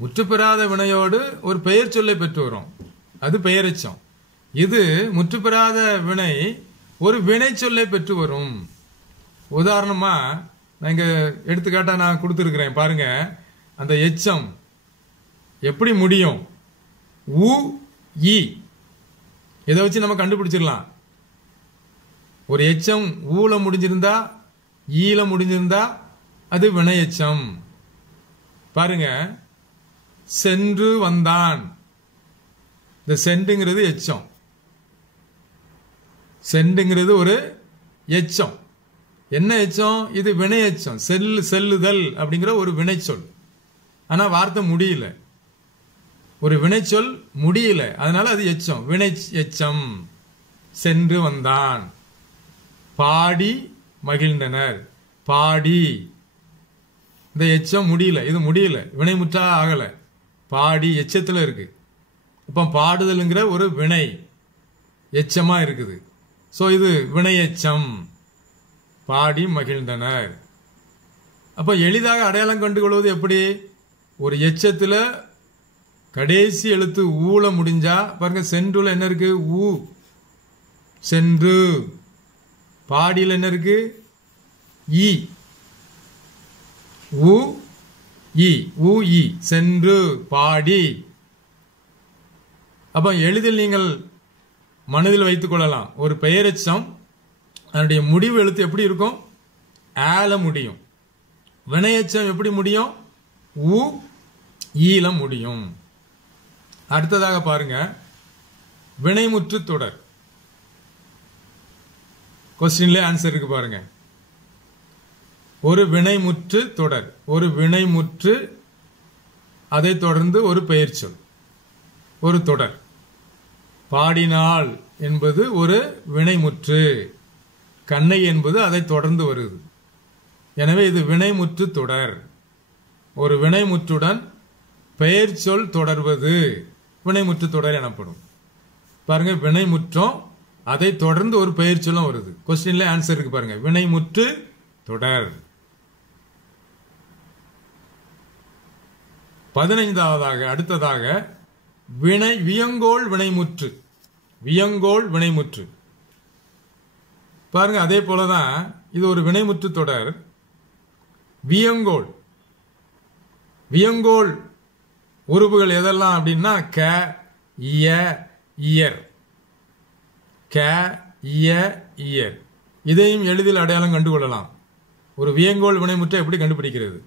முற்று பெறாத வினையோடு ஒரு பெயர் சொல்லை பெற்று வரும், அது பெயரெச்சம். இது முற்று பெறாத வினை ஒரு வினை சொல்லை பெற்று வரும். உதாரணமா நான் இங்க எடுத்துக்காட்டா நான் கொடுத்திருக்கிறேன் பாருங்க. அந்த எச்சம் எப்படி முடியும்? உ இ. இதை வச்சு நம்ம கண்டுபிடிச்சிடலாம். ஒரு எச்சம் ஊல முடிஞ்சிருந்தா, ஈல முடிஞ்சிருந்தா அது வினையெச்சம். பாருங்க, சென்று வந்தான். இந்த சென்றுங்கிறது எச்சம், சென்றுங்கிறது ஒரு எச்சம். என்ன எச்சம்? இது வினையெச்சம். செல்லுதல் அப்படிங்கிற ஒரு வினைச்சொல். ஆனா வார்த்தை முடியல, ஒரு வினைச்சொல் முடியல, அதனால அது எச்சம், வினை எச்சம். சென்று வந்தான். பாடி மகிழ்ந்தனர். பாடி, இந்த எச்சம் முடியல, இது முடியல, வினைமுற்றா ஆகல, பாடி எச்சத்துல இருக்கு. இப்ப பாடுதல்ங்கிற ஒரு வினை எச்சமா இருக்குது. சோ இது வினை எச்சம். பாடி மகிழ்ந்தனர். அப்ப எளிதாக அடையாளம் கண்டுகொள்வது எப்படி? ஒரு எச்சத்துல கடைசி எழுத்து ஊல முடிஞ்சா பாருங்க, சென்றுல என்ன இருக்கு? ஊ, சென்று. பாடியில் என்ன இருக்கு? ஈ, ஊ இ, ஊ இ, சென்று, பாடி. அப்ப எளிதில் நீங்கள் மனதில் வைத்துக் கொள்ளலாம். ஒரு பெயரெச்சம் அதனுடைய முடிவு எழுத்து எப்படி இருக்கும்? ஆல முடியும். வினையெச்சம் எப்படி முடியும்? ஊ ஈல முடியும். அடுத்ததாக பாருங்க, வினைமுற்று தொடர். கொஸ்டின்ல ஆன்சர் இருக்கு பாருங்க. ஒரு வினைமுற்று தொடர், ஒரு வினைமுற்று, அதை தொடர்ந்து ஒரு பெயர் சொல், ஒரு தொடர். பாடினாள் என்பது ஒரு வினைமுற்று, கண்ணை என்பது அதை தொடர்ந்து வருது. எனவே இது வினைமுற்று தொடர். ஒரு வினைமுற்றுடன் பெயர் சொல் தொடர்வது வினைமுற்று தொடர் எனப்படும். பாருங்க, வினைமுற்றம் அதை தொடர்ந்து ஒரு பெயர் சொல்லும் வருது. கொஸ்டின்ல ஆன்சர் இருக்கு பாருங்க, வினைமுற்று தொடர். 15வதாக அடுத்ததாக வியங்கோள் வினைமுற்று. வியங்கோள் வினைமுற்று பாருங்க, அதே போலதான் இது ஒரு வினைமுற்று தொடர். வியங்கோள் வியங்கோள் உறுப்புகள் எதெல்லாம் அப்படின்னா க, இய, இயர். க, இய, இயர். இதையும் எளிதில் அடையாளம் கண்டுகொள்ளலாம். ஒரு வியங்கோள் வினைமுற்றை எப்படி கண்டுபிடிக்கிறது?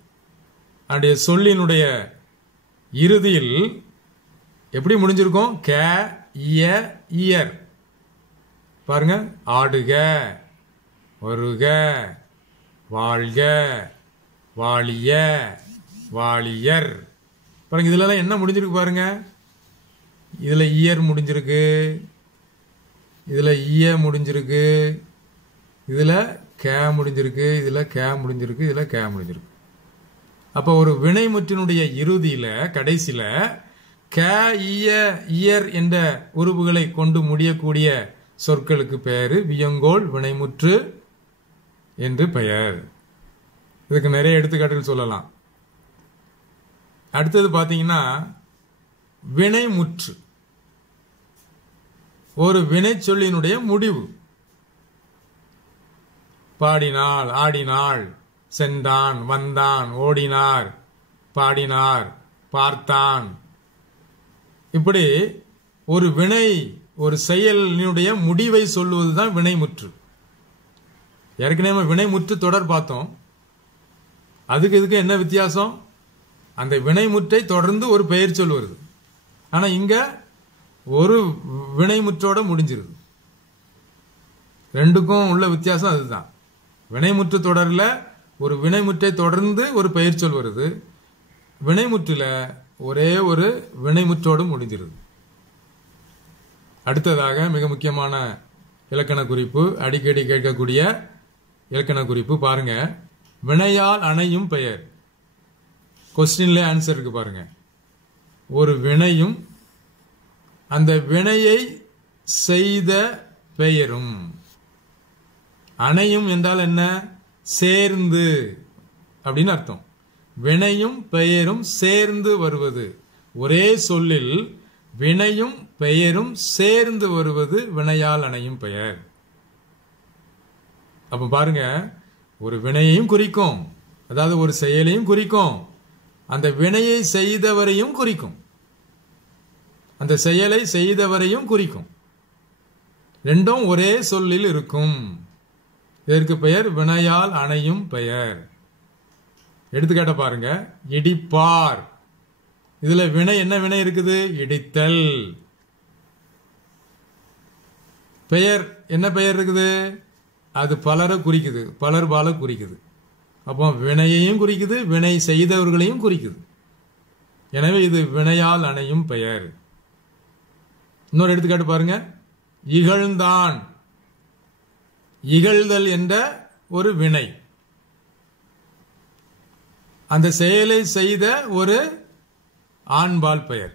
அதனுடைய சொல்லினுடைய இறுதியில் எப்படி முடிஞ்சிருக்கும்? க, இய, இயர். பாருங்க, ஆடுக, வருக, வாழ்க, வாழிய, வாழியர். பாருங்க, இதுல என்ன முடிஞ்சிருக்கு பாருங்க. இதுல இயர் முடிஞ்சிருக்கு, இதுல இய முடிஞ்சிருக்கு, இதுல க முடிஞ்சிருக்கு, இதுல க முடிஞ்சிருக்கு, இதுல க முடிஞ்சிருக்கு. அப்ப ஒரு வினைமுற்றினுடைய இறுதியில கடைசியில க, இய, இயர் என்ற உறுப்புகளை கொண்டு முடியக்கூடிய சொற்களுக்கு பெயர் வியங்கோள் வினைமுற்று என்று பெயர். இதுக்கு நிறைய எடுத்துக்காட்டுகள் சொல்லலாம். அடுத்தது பாத்தீங்கன்னா வினைமுற்று. ஒரு வினை சொல்லினுடைய முடிவு. பாடினாள், ஆடினாள், சென்றான், வந்தான், ஓடினார், பாடினார், பார்த்தான். இப்படி ஒரு வினை, ஒரு செயலினுடைய முடிவை சொல்லுவதுதான் வினைமுற்று. ஏற்கனவே வினைமுற்று தொடர் பார்த்தோம். அதுக்கு இதுக்கு என்ன வித்தியாசம்? அந்த வினைமுற்றை தொடர்ந்து ஒரு பெயர் சொல் வருது. ஆனா இங்க ஒரு வினைமுற்றோட முடிஞ்சிருது. ரெண்டுக்கும் உள்ள வித்தியாசம் அதுதான். வினைமுற்று தொடர்ல ஒரு வினைமுற்றை தொடர்ந்து ஒரு பெயர் சொல் வருது. வினைமுற்றுல ஒரே ஒரு வினைமுற்றோடு முடிஞ்சிருது. அடுத்ததாக மிக முக்கியமான இலக்கண குறிப்பு, அடிக்கடி கேட்கக்கூடிய இலக்கண குறிப்பு பாருங்க. வினையால் அணையும் பெயர். கொஸ்டின்ல ஆன்சர் இருக்கு பாருங்க. ஒரு வினையும் அந்த வினையை செய்த பெயரும். அணையும் என்றால் என்ன? சேர்ந்து அப்படின்னு அர்த்தம். வினையும் பெயரும் சேர்ந்து வருவது. ஒரே சொல்லில் வினையும் பெயரும் சேர்ந்து வருவது வினையால் அணையும் பெயர். அப்ப பாருங்க, ஒரு வினையையும் குறிக்கும், அதாவது ஒரு செயலையும் குறிக்கும், அந்த வினையை செய்தவரையும் குறிக்கும், அந்த செயலை செய்தவரையும் குறிக்கும். ரெண்டும் ஒரே சொல்லில் இருக்கும். இதற்கு பெயர் வினையால் அணையும் பெயர். எடுத்துக்காட்ட பாருங்க. இடிப்பார். இதுல வினை என்ன வினை இருக்குது? இடித்தல். பெயர் என்ன பெயர் இருக்குது? அது பலரை குறிக்குது, பலர்பால குறிக்குது. அப்போ வினையையும் குறிக்குது, வினை செய்தவர்களையும் குறிக்குது. எனவே இது வினையால் அணையும் பெயர். இன்னொரு எடுத்துக்காட்டு பாருங்க. இகழ்ந்தான். இகழ்தல் என்ற ஒரு வினை, அந்த செயலை செய்த ஒரு ஆண்பால் பெயர்.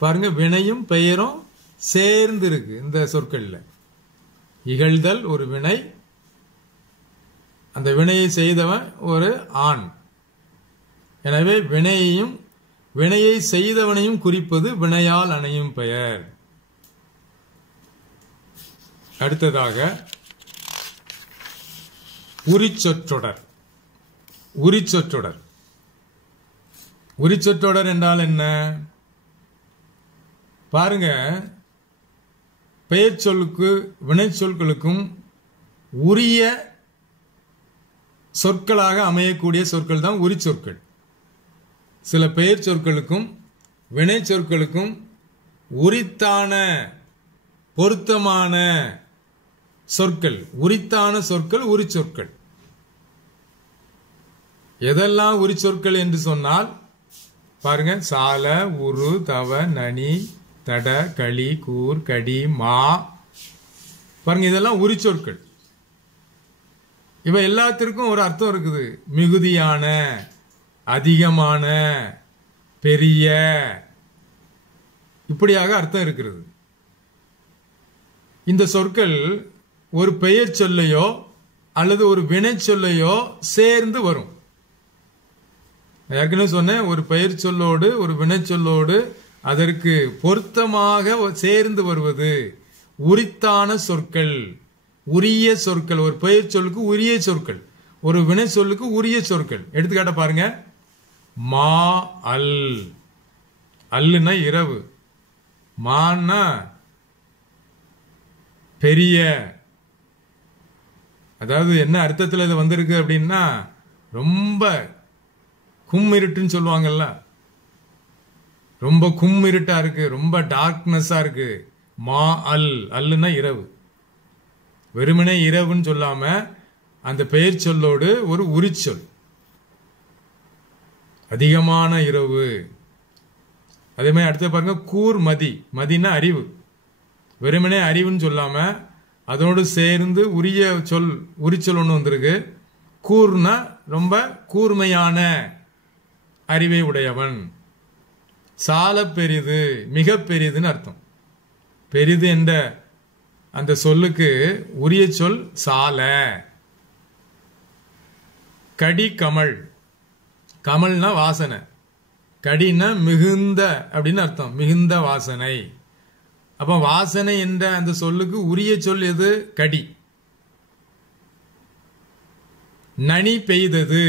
பாருங்க, வினையும் பெயரும் சேர்ந்து இருக்கு இந்த சொற்கள்ல. இகழ்தல் ஒரு வினை, அந்த வினையை செய்தவன் ஒரு ஆண். எனவே வினையையும் வினையை செய்தவனையும் குறிப்பது வினையால் அணையும் பெயர். அடுத்ததாக உரிச்சொற்றொடர். உரிச்சொற்றொடர். உரிச்சொற்றொடர் என்றால் என்ன? பாருங்க, பெயர் சொல்லுக்கு வினை சொற்களுக்கும் உரிய சொற்களாக அமையக்கூடிய சொற்கள் தான் உரி சொற்கள். சில பெயர் சொற்களுக்கும் வினை சொற்களுக்கும் உரித்தான பொருத்தமான சொற்கள், உரித்தான சொற்கள் உரி சொற்கள். எதெல்லாம் உரி சொற்கள் என்று சொன்னால் பாருங்க, சால, உரு, தவ, நனி, தட, களி, கூர், கடி, மா. பாருங்க, இதெல்லாம் உரிச்சொற்கள். இவ எல்லாத்திற்கும் ஒரு அர்த்தம் இருக்குது. மிகுதியான, அதிகமான, பெரிய, இப்படியாக அர்த்தம் இருக்கிறது. இந்த சொற்கள் ஒரு பெயர் சொல்லையோ அல்லது ஒரு வினை சொல்லையோ சேர்ந்து வரும். ஏற்கனவே சொன்னேன், ஒரு பெயர் சொல்லோடு ஒரு வினை சொல்லோடு அதற்கு பொருத்தமாக சேர்ந்து வருவது உரித்தான சொற்கள், உரிய சொற்கள். ஒரு பெயர் சொல்லுக்கு உரிய சொற்கள், ஒரு வினை சொல்லுக்கு உரிய சொற்கள். எடுத்துக்காட்ட பாருங்க. மா அல், அல்லுனா இரவு, மான்னா பெரிய. அதாவது என்ன அர்த்தத்தில் இது வந்திருக்கு அப்படின்னா, ரொம்ப கும்மிருட்டுன்னு சொல்லுவாங்கல்ல, ரொம்ப கும்மிருட்டா இருக்கு, ரொம்ப டார்க்னஸா இருக்கு. மா அல், அல்லுனா இரவு. வெறுமனே இரவுன்னு சொல்லாம அந்த பெயர் சொல்லோடு ஒரு உரிச்சொல், அதிகமான இரவு. அதே மாதிரி அடுத்த பாருங்க, கூர் மதி. மதினா அறிவு. வெறுமனே அறிவுன்னு சொல்லாம அதோடு சேர்ந்து உரிய சொல், உரிச்சொல் ஒன்று வந்திருக்கு. கூர்னா ரொம்ப கூர்மையான அறிவை உடையவன். சால பெரிது, மிக பெரிதுன்னு அர்த்தம். பெரிது என்ற அந்த சொல்லுக்கு உரிய சொல் சால. கடி கமல், கமல்னா வாசனை, கடினா மிகுந்த அப்படின்னு அர்த்தம், மிகுந்த வாசனை. அப்ப வாசனை என்ற அந்த சொல்லுக்கு உரிய சொல் எது? கடி. நனி பெய்தது,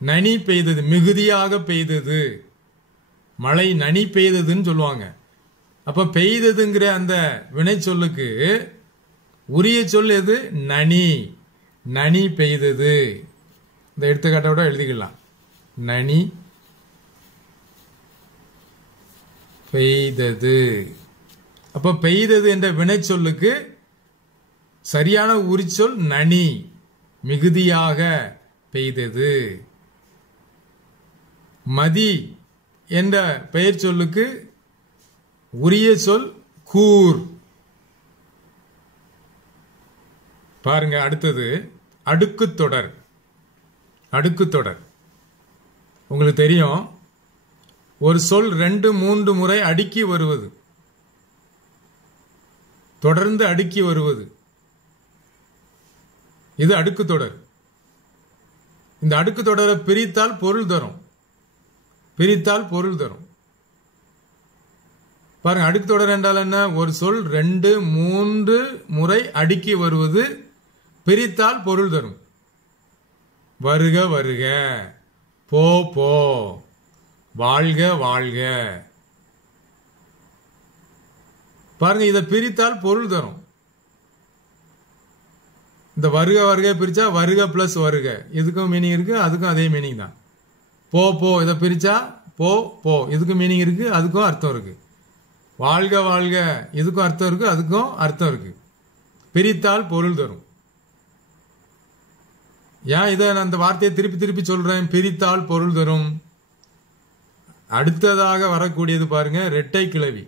நனி பெய்தது, மிகுதியாக பெய்தது. மழை நனி பெய்ததுன்னு சொல்லுவாங்க. அப்ப பெய்ததுங்கிற அந்த வினை சொல்லுக்கு உரிய சொல் எது? நனி. நனி பெய்தது. இந்த எடுத்துக்காட்டோட எழுதிக்கலாம். நனி பெய்தது. அப்ப பெய்தது என்ற வினை சொல்லுக்கு சரியான உரிச்சொல் நனி, மிகுதியாக பெய்தது. மதி என்ற பெயர் சொல்லுக்கு உரிய சொல் கூர். பாருங்க, அடுத்தது அடுக்கு தொடர். அடுக்கு தொடர் உங்களுக்கு தெரியும். ஒரு சொல் 2-3 முறை அடுக்கி வருவது, தொடர்ந்து அடுக்கி வருவது, இது அடுக்கு தொடர். இந்த அடுக்கு தொடரை பிரித்தால் பொருள் தரும், பிரித்தால் பொருள் தரும். பாருங்க, அடுக்கு தொடர் என்றால் என்ன? ஒரு சொல் 2-3 முறை அடுக்கி வருவது, பிரித்தால் பொருள் தரும். வருக வருக, போ போ, வாழ்க வாழ்க. பாருங்க, இதை பிரித்தால் பொருள் தரும். இந்த வருக வருக பிரிச்சா வருக பிளஸ் வருக, இதுக்கும் மீனிங் இருக்கு, அதுக்கும் அதே மீனிங் தான். போ போ, இதை பிரிச்சா போ போ, இதுக்கும் மீனிங் இருக்கு, அதுக்கும் அர்த்தம் இருக்கு. வாழ்க வாழ்க, இதுக்கும் அர்த்தம் இருக்கு, அதுக்கும் அர்த்தம் இருக்கு. பிரித்தால் பொருள் தரும். ஏன் இதை அந்த வார்த்தையை திருப்பி திருப்பி சொல்றேன்? பிரித்தால் பொருள் தரும். அடுத்ததாக வரக்கூடியது பாருங்க, இரட்டை கிளவி.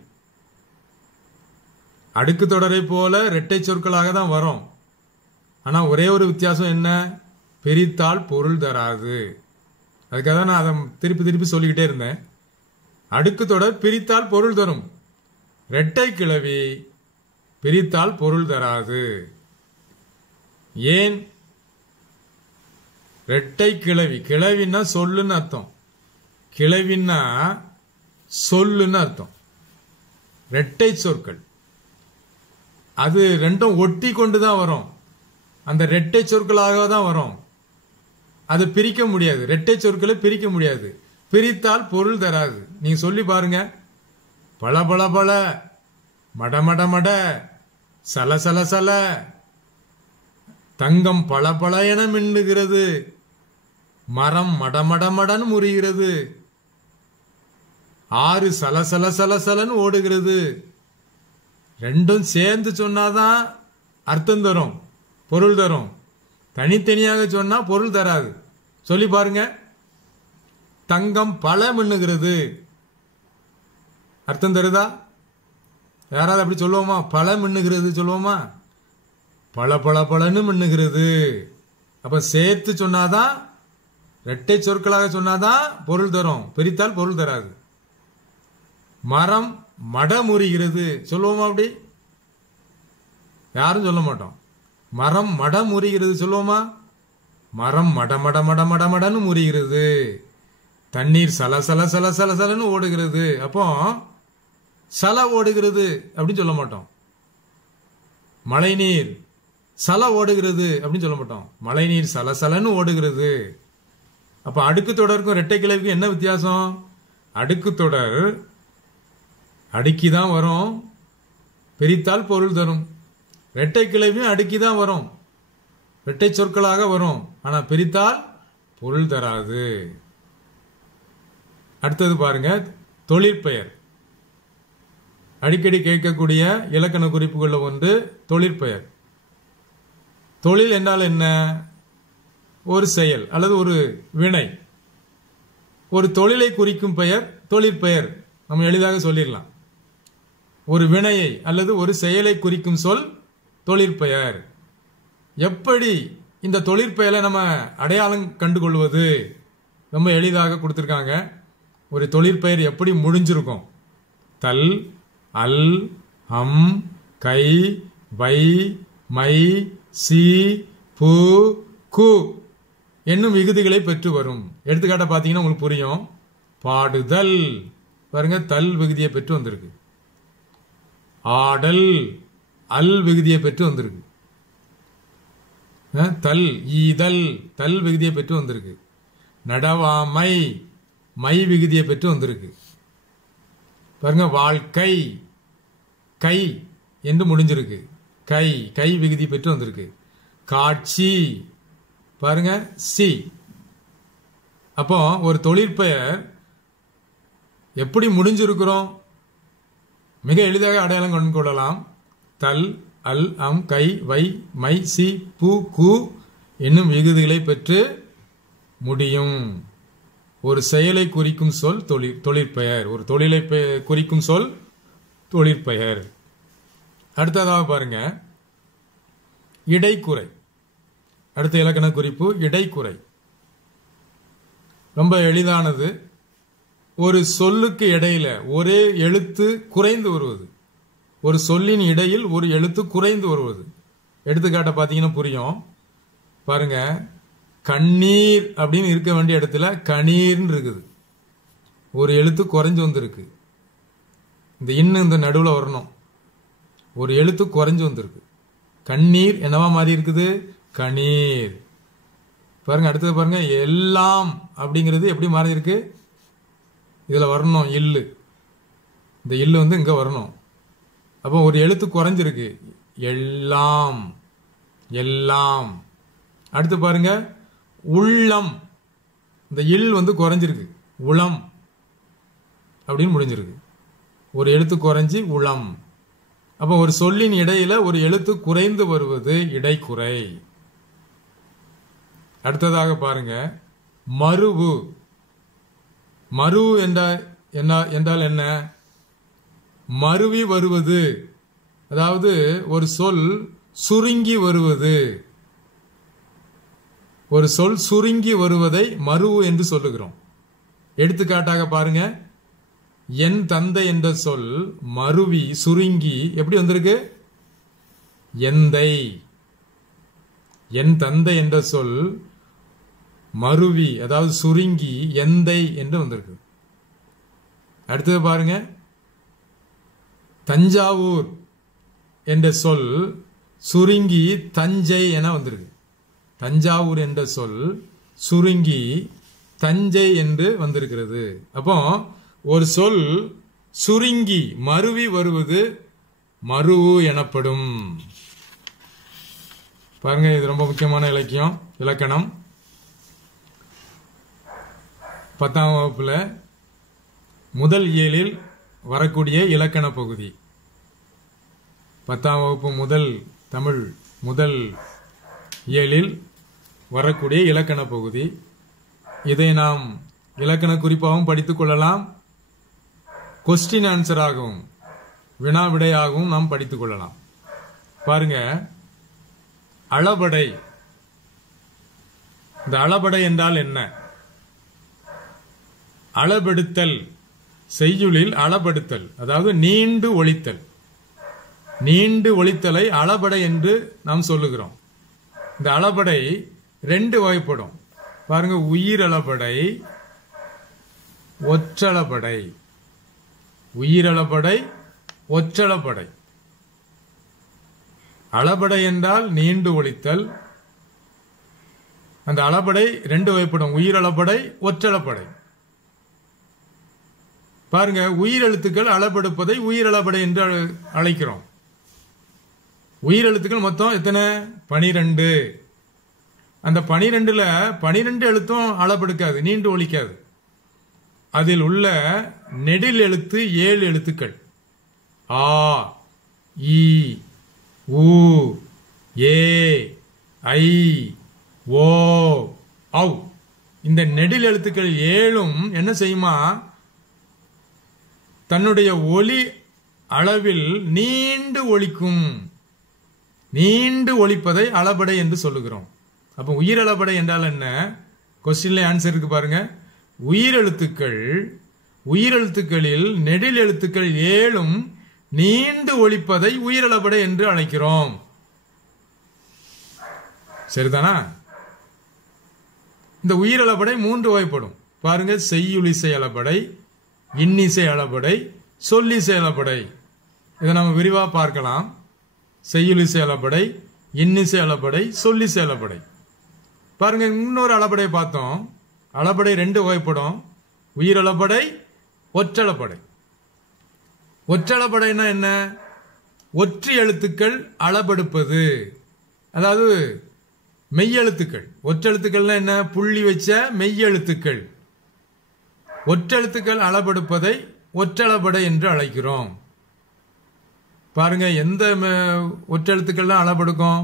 அடுக்கு தொடரை போல இரட்டை சொற்களாக தான் வரும். ஆனா ஒரே ஒரு வித்தியாசம் என்ன? பிரித்தால் பொருள் தராது. அதுக்காக தான் நான் அதை திருப்பி திருப்பி சொல்லிக்கிட்டே இருந்தேன். அடுக்கு தொடர் பிரித்தால் பொருள் தரும், இரட்டை கிளவி பிரித்தால் பொருள் தராது. ஏன்? இரட்டை கிளவி, கிளவின்னா சொல்லுன்னு அர்த்தம், கிளவின்னா சொல்லுன்னு அர்த்தம். இரட்டை சொற்கள் அது ரெண்டும் ஒட்டி கொண்டுதான் வரும், அந்த இரட்டை சொற்களாக தான் வரும். அதை பிரிக்க முடியாது, இரட்டை சொற்களை பிரிக்க முடியாது, பிரித்தால் பொருள் தராது. நீங்க சொல்லி பாருங்க. பல பல பல, மட மட மட, சல சல சல, தங்கம் பல பல என மின்னுகிறது, மரம் மட மட மடன் முறிகிறது, ஆறு சல சல சல சலன்னு ஓடுகிறது. ரெண்டும் சேர்ந்து சொன்னாதான் அர்த்தம் தரும், பொருள் தரும். தனித்தனியாக சொன்னா பொருள் தராது. சொல்லி பாருங்க. தங்கம் பல மின்னுகிறது, அர்த்தம் தருதா? யாராவது அப்படி சொல்லுவோமா? பல மின்னுகிறது சொல்லுவோமா? பல பல பலன்னு மின்னுகிறது. அப்ப சேர்த்து சொன்னாதான், இரட்டை சொற்களாக சொன்னாதான் பொருள் தரும், பிரித்தால் பொருள் தராது. மரம் மடமுறிகிறது சொல்லுவோமா? அப்படி யாரும் சொல்ல மாட்டோம். மரம் மடமுறிகிறது சொல்லுவோமா? மரம் மட மட மட மட மடன்னு முறிகிறது. தண்ணீர் சல சல சல சல சலன்னு ஓடுகிறது. அப்போ சல ஓடுகிறது அப்படின்னு சொல்ல மாட்டோம். மழை நீர் சல ஓடுகிறது அப்படின்னு சொல்ல மாட்டோம். மழை நீர் சல சலன்னு ஓடுகிறது. அப்ப அடுக்கு தொடருக்கும் இரட்டை கிளவிக்கும் என்ன வித்தியாசம்? அடுக்கு தொடர் அடுக்கிதான் வரும், பிரித்தால் பொருள் தரும். இரட்டை கிளவியும் அடுக்கிதான் வரும், இரட்டை சொற்களாக வரும், ஆனா பிரித்தால் பொருள் தராது. அடுத்தது பாருங்க, தொழிற்பெயர். அடிக்கடி கேட்கக்கூடிய இலக்கண குறிப்புகள்ல ஒன்று தொழிற்பெயர். தொழில் என்றால் என்ன? ஒரு செயல் அல்லது ஒரு வினை. ஒரு தொழிலை குறிக்கும் பெயர் தொழிற்பெயர். நம்ம எளிதாக சொல்லிடலாம். ஒரு வினையை அல்லது ஒரு செயலை குறிக்கும் சொல் தொழிற்பெயர். எப்படி இந்த தொழிற்பெயரை நம்ம அடையாளம் கண்டுகொள்வது? ரொம்ப எளிதாக கொடுத்திருக்காங்க. ஒரு தொழிற்பெயர் எப்படி முடிஞ்சிருக்கும்? தல், அல், அம், கை, வை, மை, சி, பு, கு என்னும் விகுதிகளை பெற்று வரும். எடுத்துக்காட்ட பாத்தீங்கன்னா உங்களுக்கு புரியும். பாடுதல் பாருங்க, தல் விகுதியை பெற்று வந்திருக்கு. ஆடல் அல் விகுதியை பெற்று வந்திருக்கு. தல், ஈதல் தல் விகுதியை பெற்று வந்திருக்கு. நடவாமை மை விகுதியை பெற்று வந்திருக்கு. பாருங்க, வாழ்க்கை கை என்று முடிஞ்சிருக்கு. கை கை விகுதி பெற்று வந்திருக்கு. காட்சி பாருங்க, சி. அப்போ ஒரு தொழிற்பெயர் எப்படி முடிஞ்சிருக்கிறோம்? மிக எளிதாக அடையாளம் கண்டு கொள்ளலாம். தல், அல், அம், கை, வை, மை, சி, பு, கு என்னும் விகுதிகளை பெற்று முடியும். ஒரு செயலை குறிக்கும் சொல் தொழிற்பெயர். ஒரு தொழிலை குறிக்கும் சொல் தொழிற்பெயர். அடுத்ததாக பாருங்க, இடைக்குறை. அடுத்த இலக்கண குறிப்பு இடைக்குறை. ரொம்ப எளிதானது. ஒரு சொல்லுக்கு இடையில ஒரே எழுத்து குறைந்து வருவது. ஒரு சொல்லின் இடையில் ஒரு எழுத்து குறைந்து வருவது. எடுத்துக்காட்ட பாத்தீங்கன்னா புரியும். பாருங்க, கண்ணீர் அப்படின்னு இருக்க வேண்டிய இடத்துல கணீர்னு இருக்குது. ஒரு எழுத்து குறைஞ்சு வந்திருக்கு. இந்த இன்னும் இந்த நடுவில் வரணும். ஒரு எழுத்து குறைஞ்சு வந்திருக்கு. கண்ணீர் என்னவா மாறி இருக்குது? கணீர். பாருங்க, அடுத்தது பாருங்க, எல்லாம் அப்படிங்கிறது எப்படி மாறி இருக்கு? இதுல வரணும் இல்லு. இந்த இல்லு வந்து இங்க வரணும். அப்போ ஒரு எழுத்து குறைஞ்சிருக்கு. எல்லாம் எல்லாம். அடுத்து பாருங்க, உள்ளம். இந்த இல் வந்து குறைஞ்சிருக்கு. உளம் அப்படின்னு முடிஞ்சிருக்கு. ஒரு எழுத்து குறைஞ்சி உளம். அப்போ ஒரு சொல்லின் இடையில ஒரு எழுத்து குறைந்து வருவது இடைக்குறை. அடுத்ததாக பாருங்க, மருவு. மருவு என்றால் என்ன? மருவி வருவது. அதாவது ஒரு சொல் சுருங்கி வருவது. ஒரு சொல் சுருங்கி வருவதை மருவு என்று சொல்லுகிறோம். எடுத்துக்காட்டாக பாருங்க, என் தந்தை என்ற சொல் மருவி சுருங்கி எப்படி வந்திருக்கு? எந்தை. என் தந்தை என்ற சொல் மருவி அதாவது சுருங்கி எந்தை என்று வந்திருக்கு. அடுத்தது பாருங்க, தஞ்சாவூர் என்ற சொல் சுருங்கி தஞ்சை என வந்திருக்கு. தஞ்சாவூர் என்ற சொல் சுருங்கி தஞ்சை என்று வந்திருக்கிறது. அப்போ ஒரு சொல் சுருங்கி மருவி வருவது மருவு எனப்படும். பாருங்க, இது ரொம்ப முக்கியமான இலக்கணம். 10ஆம் வகுப்புல முதல் இயலில் வரக்கூடிய இலக்கண பகுதி. 10ஆம் வகுப்பு தமிழ் முதல் இயலில் வரக்கூடிய இலக்கண பகுதி. இதை நாம் இலக்கண குறிப்பாகவும் படித்துக் கொள்ளலாம். கொஸ்டின் ஆன்சராகவும் வினா விடையாகவும் நாம் படித்துக் கொள்ளலாம். பாருங்க, அளபடை. இந்த அளபடை என்றால் என்ன? அளபெடுத்தல், செய்யுளில் அளபெடுத்தல், அதாவது நீண்டு ஒலித்தல். நீண்டு ஒலித்தலை அளபடை என்று நாம் சொல்லுகிறோம். இந்த அளபடை ரெண்டு வகைப்படும். பாருங்க, உயிரளபடை, ஒற்றளபடை. உயிரளபடை, ஒற்றளபடை. அளபடை என்றால் நீண்டு ஒலித்தல். அந்த அளபடை ரெண்டு வகைப்படும், உயிரளபடை, ஒற்றளபடை. பாருங்க, உயிரெழுத்துக்கள் அளபெடுப்பதை உயிரளபடை என்று அழைக்கிறோம். உயிரெழுத்துக்கள் மொத்தம் எத்தனை? 12. அந்த 12ல 12 எழுத்தும் அளபெடுக்காது, நீண்டு ஒலிக்காது. அதில் உள்ள நெடில் எழுத்து 7 எழுத்துக்கள். ஆ, இ, உ, ஏ, ஐ, ஓ, ஔ. இந்த நெடில் எழுத்துக்கள் 7ம் என்ன செய்யுமா? தன்னுடைய ஒலி அளவில் நீண்டு ஒலிக்கும். நீண்டு ஒலிப்பதை அளபடை என்று சொல்லுகிறோம். அப்ப உயிரளபடை என்றால் என்ன? கொஸ்டின்ல ஆன்சர் இருக்கு பாருங்க. உயிரெழுத்துக்களில் நெடில் எழுத்துக்கள் 7ம் நீண்டு ஒலிப்பதை உயிரளபடை என்று அழைக்கிறோம். சரிதானா? இந்த உயிரளபடை 3 வகைப்படும். பாருங்க, செய்யுளிசை அளபடை, இன்னிசை அளபடை, சொல்லிசை அளபடை. இதை நம்ம விரிவா பார்க்கலாம். செய்யுளிசை அளபடை, இன்னிசை அளபடை, சொல்லிசை அளபடை. பாருங்க, இன்னொரு அளபடை பார்த்தோம். அளபடை 2 வகைப்படும், உயிரளபடை, ஒற்றளபடை. ஒற்றளபடைனா என்ன? ஒற்றை எழுத்துக்கள் அளபெடுப்பது, அதாவது மெய்யெழுத்துக்கள். ஒற்றெழுத்துக்கள்னா என்ன? புள்ளி வச்ச மெய்யெழுத்துக்கள். ஒற்றெழுத்துக்கள் அளபெடுப்பதை ஒற்றளபடை என்று அழைக்கிறோம். பாருங்க, எந்த ஒற்றெழுத்துக்கள்லாம் அளபெடுக்கும்?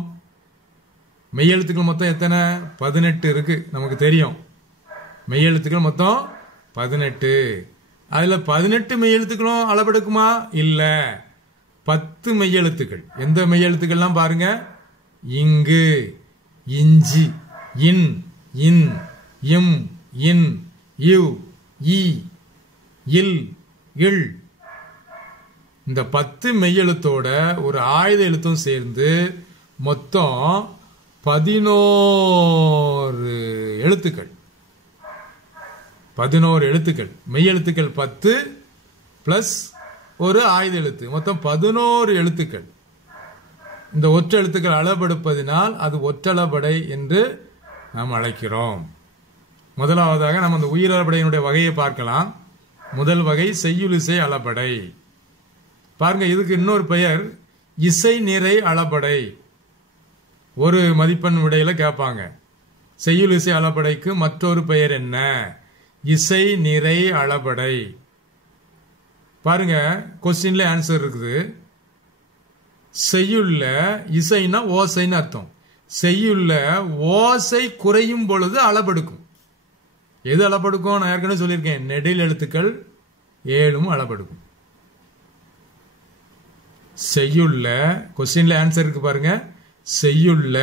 மெய்யெழுத்துக்கள் மொத்தம் எத்தனை? 18 இருக்கு, நமக்கு தெரியும். மெய்யெழுத்துக்கள் மொத்தம் 18. அதுல 18 மெய்யெழுத்துக்களும் அளபெடுக்குமா? இல்ல, 10 மெய்யெழுத்துக்கள். எந்த மெய்யெழுத்துக்கள்லாம் பாருங்க? இங்கு, இஞ்சி, இன், இன், இம், இன், இவ், இ, இல், இல். இந்த 10 மெய்யெழுத்தோட ஒரு ஆயுத எழுத்தும் சேர்ந்து மொத்தம் 11 எழுத்துக்கள். 11 எழுத்துக்கள். மெய்யெழுத்துக்கள் 10 பிளஸ் ஒரு ஆயுத எழுத்து, மொத்தம் 11 எழுத்துக்கள். இந்த ஒற்றை எழுத்துக்கள் அளபெடுப்பதினால் அது ஒற்றளபடை என்று நாம் அழைக்கிறோம். முதலாவதாக நம்ம அந்த உயிரளபடையினுடைய வகையை பார்க்கலாம். முதல் வகை செய்யுளிசை அளபடை. பாருங்க, இதுக்கு இன்னொரு பெயர் இசை நிறை அளபடை. ஒரு மதிப்பெண் விடையில கேட்பாங்க, செய்யுளிசை அளபடைக்கு மற்றொரு பெயர் என்ன? இசை நிறை அளபடை. பாருங்க, கொஸ்டின்ல ஆன்சர் இருக்குது. செய்யுள்ள இசைனா ஓசைன்னு அர்த்தம். செய்யுள்ள ஓசை குறையும் பொழுது அளபெடுக்கும். எது அளபெடுக்கும்? நான் ஏற்கனவே சொல்லியிருக்கேன், நெடில் எழுத்துக்கள் 7ம் அளபெடுக்கும். செய்யுள்ள, கொஸ்டின்ல ஆன்சர் இருக்கு பாருங்க. செய்யுள்ள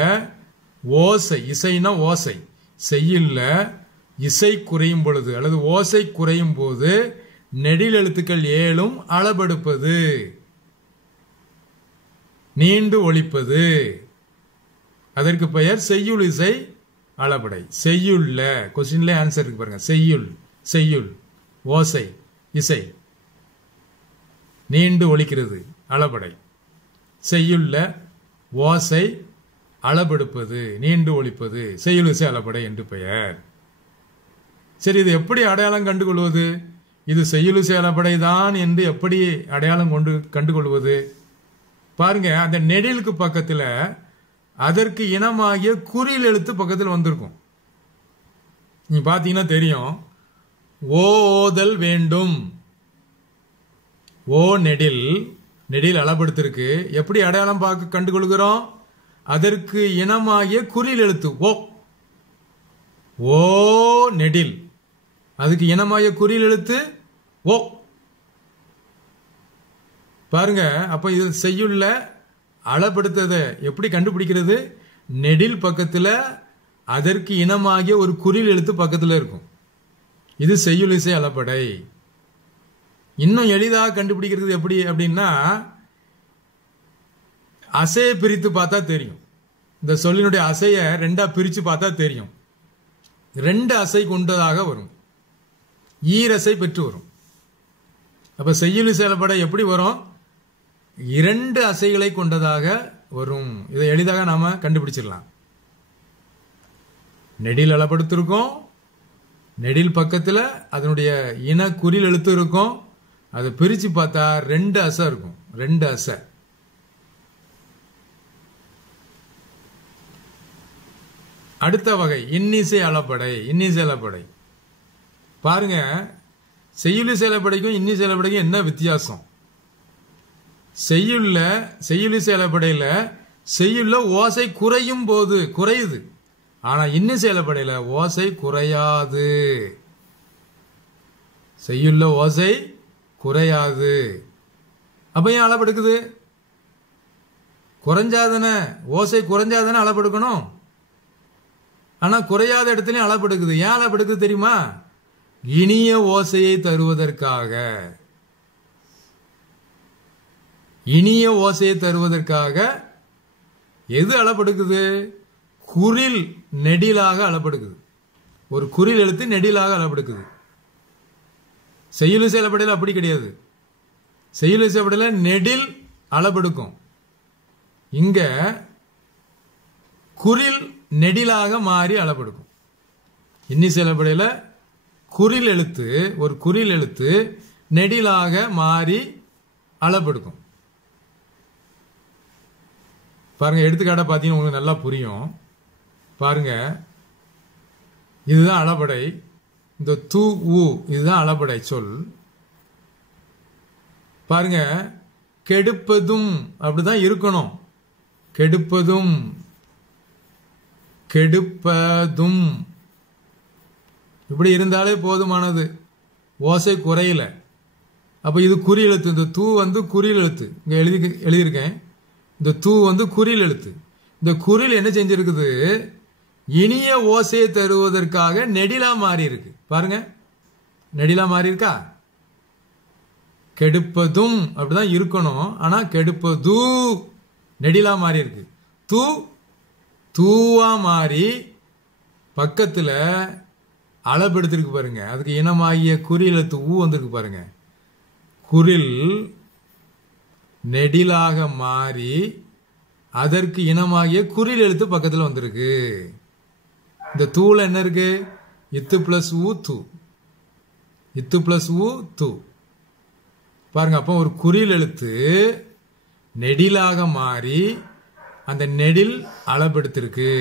ஓசை, இசைனா ஓசை. செய்யுள்ள இசை குறையும் பொழுது அல்லது ஓசை குறையும் போது நெடில் எழுத்துக்கள் 7ம் அளபெடுப்பது, நீண்டு ஒலிப்பது. அதற்கு பெயர் செய்யுளிசை அளபடை. செய்யுள்ள, கொஸ்டின்ல ஆன்சர் இருக்கு பாருங்க. செய்யுள், செய்யுள், ஓசை, இசை, நீண்டு ஒலிக்கிறது, அளபடை. செய்யுள்ள ஓசை அளபெடுப்பது, நீண்டு ஒலிப்பது, செய்யுளிசை அளபடை என்று பெயர். சரி, இது எப்படி அடையாளம் கண்டுகொள்வது? இது செய்யுளிசை அளபடை தான் என்று எப்படி அடையாளம் கண்டுகொள்வது? பாருங்க, அந்த நெடிலுக்கு பக்கத்துல அதற்கு இனமாகிய குறில் எழுத்து பக்கத்தில் வந்திருக்கும். நீ பாத்தீங்கன்னா தெரியும். ஓதல் வேண்டும். ஓ நெடில், நெடில் அளபெடுத்திருக்கு. எப்படி அடையாளம் பார்க்க கண்டுகொள்கிறோம்? அதற்கு இனமாகிய குறில் எழுத்து ஓ. ஓ நெடில், அதுக்கு இனமாகிய குறில் எழுத்து ஓ. பாருங்க. அப்ப இது செய்யுள்ள அளபடுத்ததை எப்படி கண்டுபிடிக்கிறது? நெடில் பக்கத்துல அதற்கு இனமாகிய ஒரு குறில் எழுத்து பக்கத்துல இருக்கும். இது செய்யுள் இசை அளபடை. இன்னும் எளிதாக கண்டுபிடிக்கிறது எப்படி அப்படின்னா, அசையை பிரித்து பார்த்தா தெரியும். இந்த சொல்லினுடைய அசைய ரெண்டா பிரிச்சு பார்த்தா தெரியும். 2 அசை கொண்டதாக வரும், ஈரசை பெற்று வரும். அப்ப செய்யுள் இசை அளபடை எப்படி வரும்? 2 அசைகளை கொண்டதாக வரும். இதை எளிதாக நாம கண்டுபிடிச்சிடலாம். நெடில் அளபடுத்திருக்கோம், நெடில் பக்கத்துல அதனுடைய இன குறில் எழுத்து இருக்கும். அதை பிரிச்சு பார்த்தா 2 அசை இருக்கும், 2 அசை. அடுத்த வகை இன்னிசை அளபடை. இன்னிசை அளபடை பாருங்க, செய்யுள் இசை அளபடைக்கும் இன்னிசை அளபடைக்கும் என்ன வித்தியாசம்? செய்யுள் இசை அளபடையில செய்யுள்ள ஓசை குறையும் போது குறையுது, ஆனா இன்னிசை அளபடையில ஓசை குறையாது. செய்யுள்ள ஓசை குறையாது. அப்ப ஏன் அளபெடுக்குது? குறைஞ்சாதானே, ஓசை குறைஞ்சாதானே அளபெடுக்கணும். ஆனா குறையாத இடத்துலயும் அளபெடுக்குது. ஏன் அளபெடுக்குது தெரியுமா? இனிய ஓசையை தருவதற்காக. இனிய ஓசையை தருவதற்காக எது அளபெடுக்குது? குறில் நெடிலாக அளபெடுக்குது. ஒரு குறில் எழுத்து நெடிலாக அளபெடுக்குது. செய்யுள் இசை அளபடையில் அப்படி கிடையாது. செய்யுள் இசை அளபடையில் நெடில் அளபெடுக்கும். இங்க குறில் நெடிலாக மாறி அளபெடுக்கும். இன்னிசை அளபடையில் குறில் எழுத்து, ஒரு குறில் எழுத்து நெடிலாக மாறி அளபெடுக்கும். பாருங்க, எடுத்துக்காட்ட பார்த்தீங்கன்னா உங்களுக்கு நல்லா புரியும். பாருங்க, இதுதான் அளபடை. இந்த து உ இதுதான் அளபடை சொல். பாருங்க, கெடுப்பதும் அப்படிதான் இருக்கணும். கெடுப்பதும், கெடுப்பதும் இப்படி இருந்தாலே போதுமானது, ஓசை குறையல. அப்ப இது குறி எழுத்து. இந்த தூ வந்து குறில் எழுத்து. இங்க எழுதியிருக்கேன். இந்த தூ வந்து குறில் எழுத்து. இந்த குறில் என்ன செஞ்சிருக்குது? இனிய ஓசையை தருவதற்காக நெடிலா மாறி இருக்கு. பாருங்க, நெடிலா மாறி இருக்கா? கெடுப்பதும் அப்படிதான் இருக்கணும், ஆனா கெடுப்பது நெடிலா மாறி இருக்கு. தூ தூவா மாறி பக்கத்துல அளபெடுத்திருக்கு பாருங்க. அதுக்கு இனமாகிய குறில் எழுத்து ஊ வந்திருக்கு பாருங்க. குறில் நெடிலாக மாறி அதற்கு இனமாகிய குறில் எழுத்து பக்கத்தில் வந்திருக்கு. இந்த தூள என்ன இருக்கு? இத்து பிளஸ் ஊ தூ, இத்து பிளஸ் ஊ தூ. பாருங்க, அப்போ ஒரு குறில் எழுத்து நெடிலாக மாறி அந்த நெடில் அளபெடுத்திருக்கு.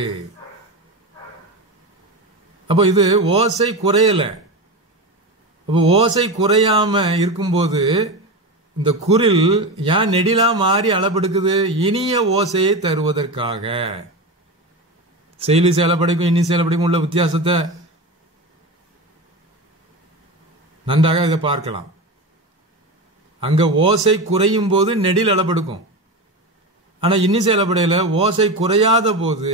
அப்போ இது ஓசை குறையல. அப்போ ஓசை குறையாம இருக்கும்போது இந்த குறில் ஏன் நெடிலா மாறி அளபெடுக்குது? இனிய ஓசையை தருவதற்காக. செய்யுள் இசை அளபடைக்கும் இன்னிசை அளபடைக்கும் உள்ள வித்தியாசத்தை நன்றாக இதை பார்க்கலாம். அங்க ஓசை குறையும் போது நெடில் அளபெடுக்கும். ஆனா இன்னிசை அளபடையில ஓசை குறையாத போது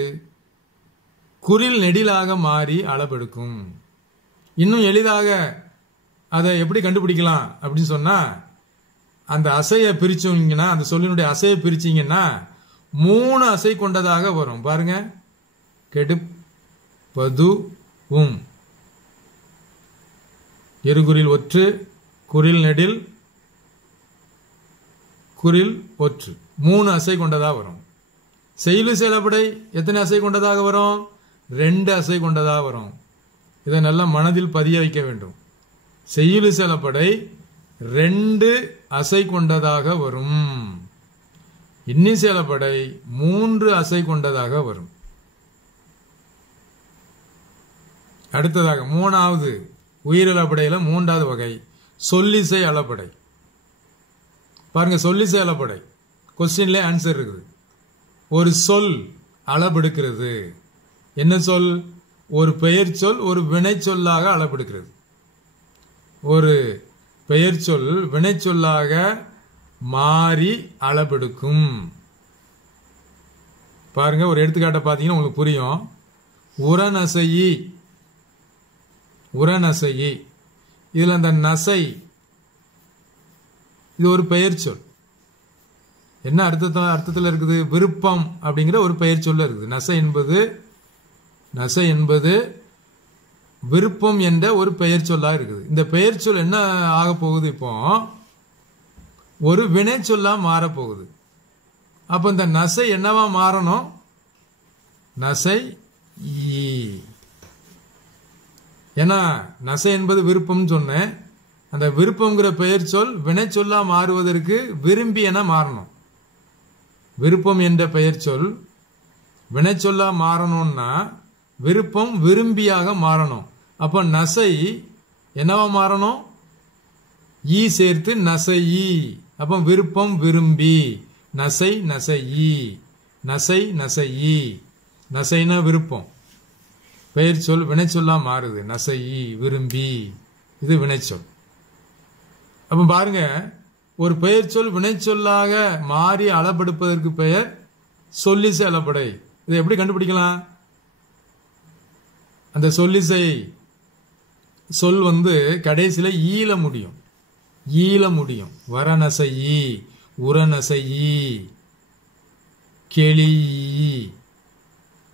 குறில் நெடிலாக மாறி அளபெடுக்கும். இன்னும் எளிதாக அதை எப்படி கண்டுபிடிக்கலாம் அப்படின்னு சொன்னா, அந்த அசையை பிரிச்சீங்கன்னா, அந்த சொல்லினுடைய அசையை பிரிச்சீங்கன்னா 3 அசை கொண்டதாக வரும். பாருங்க, கெடுப்பதுவும், இருகுறில் ஒற்று, குறில் நெடில், குறில் ஒற்று, 3 அசை கொண்டதாக வரும். செய்யுள் இசை அளபடை எத்தனை அசை கொண்டதாக வரும்? 2 அசை கொண்டதாக வரும். இதை நல்லா மனதில் பதிய வைக்க வேண்டும். செய்யுள் இசை அளபடை 2 அசை கொண்டதாக வரும். இன்னிசை அளபடை 3 அசை கொண்டதாக வரும். அடுத்ததாக 3வது உயிர் அளபடையில 3வது வகை சொல்லிசை அளபடை. பாருங்க, சொல்லிசை அளபடை கொஸ்டின்ல ஆன்சர் இருக்குது. ஒரு சொல் அளபெடுக்கிறது. என்ன சொல்? ஒரு பெயர் சொல் ஒரு வினை சொல்லாக அளபெடுக்கிறது. ஒரு பெயர் சொல் வினை சொல்லாக மாறி அளபெடுக்கும். பாருங்க, ஒரு எடுத்துக்காட்டை பார்த்தீங்கன்னா உங்களுக்கு புரியும். உரநசையி, உரநசையி, இதுல அந்த நசை இது ஒரு பெயர் சொல். என்ன அர்த்தத்தில் இருக்குது? விருப்பம் அப்படிங்கிற ஒரு பெயர் சொல்ல இருக்குது. நசை என்பது விருப்பம் என்ற ஒரு பெயர் சொல்லா இருக்குது. இந்த பெயர் சொல் என்ன ஆக போகுது? இப்போ ஒரு வினை சொல்லா மாறப்போகுது. அப்ப இந்த நசை என்னவா மாறணும்? நசை ஈ. ஏன்னா நசை என்பது விருப்பம் சொன்னேன். அந்த விருப்பம்ங்கிற பெயர் சொல் வினை சொல்லா மாறுவதற்கு விரும்பி என மாறணும். விருப்பம் என்ற பெயர் சொல் வினை சொல்லா மாறணும்னா விருப்பம் விரும்பியாக மாறணும். அப்ப நசை என்னவா மாறணும்? ஈ சேர்த்து நசை ஈ. அப்ப விருப்பம் விரும்பி, நசை நசை ஈ, நசை நசை ஈ. நசைனா விருப்பம், பெயர் சொல் வினை சொல்லா மாறுது. நசை ஈ, விரும்பி, இது வினை சொல். அப்ப பாருங்க, ஒரு பெயர் சொல் வினை சொல்லாக மாறி அளபெடுப்பதற்கு பெயர் சொல்லிசை அளபடை. இதை எப்படி கண்டுபிடிக்கலாம்? அந்த சொல்லிசை சொல் கடைசியில ஈல முடியும். ஈல முடியும். வரநசையி, உரநசையி, கெளியி,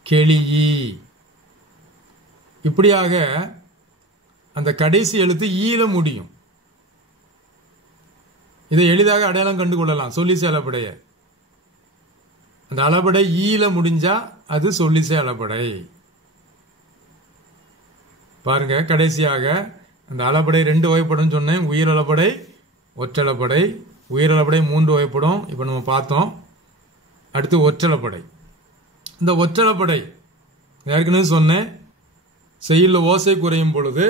கெளியி. இப்படியாக அந்த கடைசி எழுத்து ஈல முடியும். இதை எளிதாக அடையாளம் கண்டு கொள்ளலாம். சொல்லிசை அளபடைய அந்த அளபடை ஈல முடிஞ்சா அது சொல்லிசை அளபடை. பாருங்க, கடைசியாக அந்த அளபடை 2 வகைப்படும் சொன்னேன். உயிர் அளபடை, ஒற்றளபடை. உயிர் அளபடை 3 வகைப்படும். இப்ப நம்ம பார்த்தோம். அடுத்து ஒற்றளபடை. இந்த ஒற்றளபடை ஏற்கனவே சொன்னேன், செய்யுள்ள ஓசை குறையும் பொழுது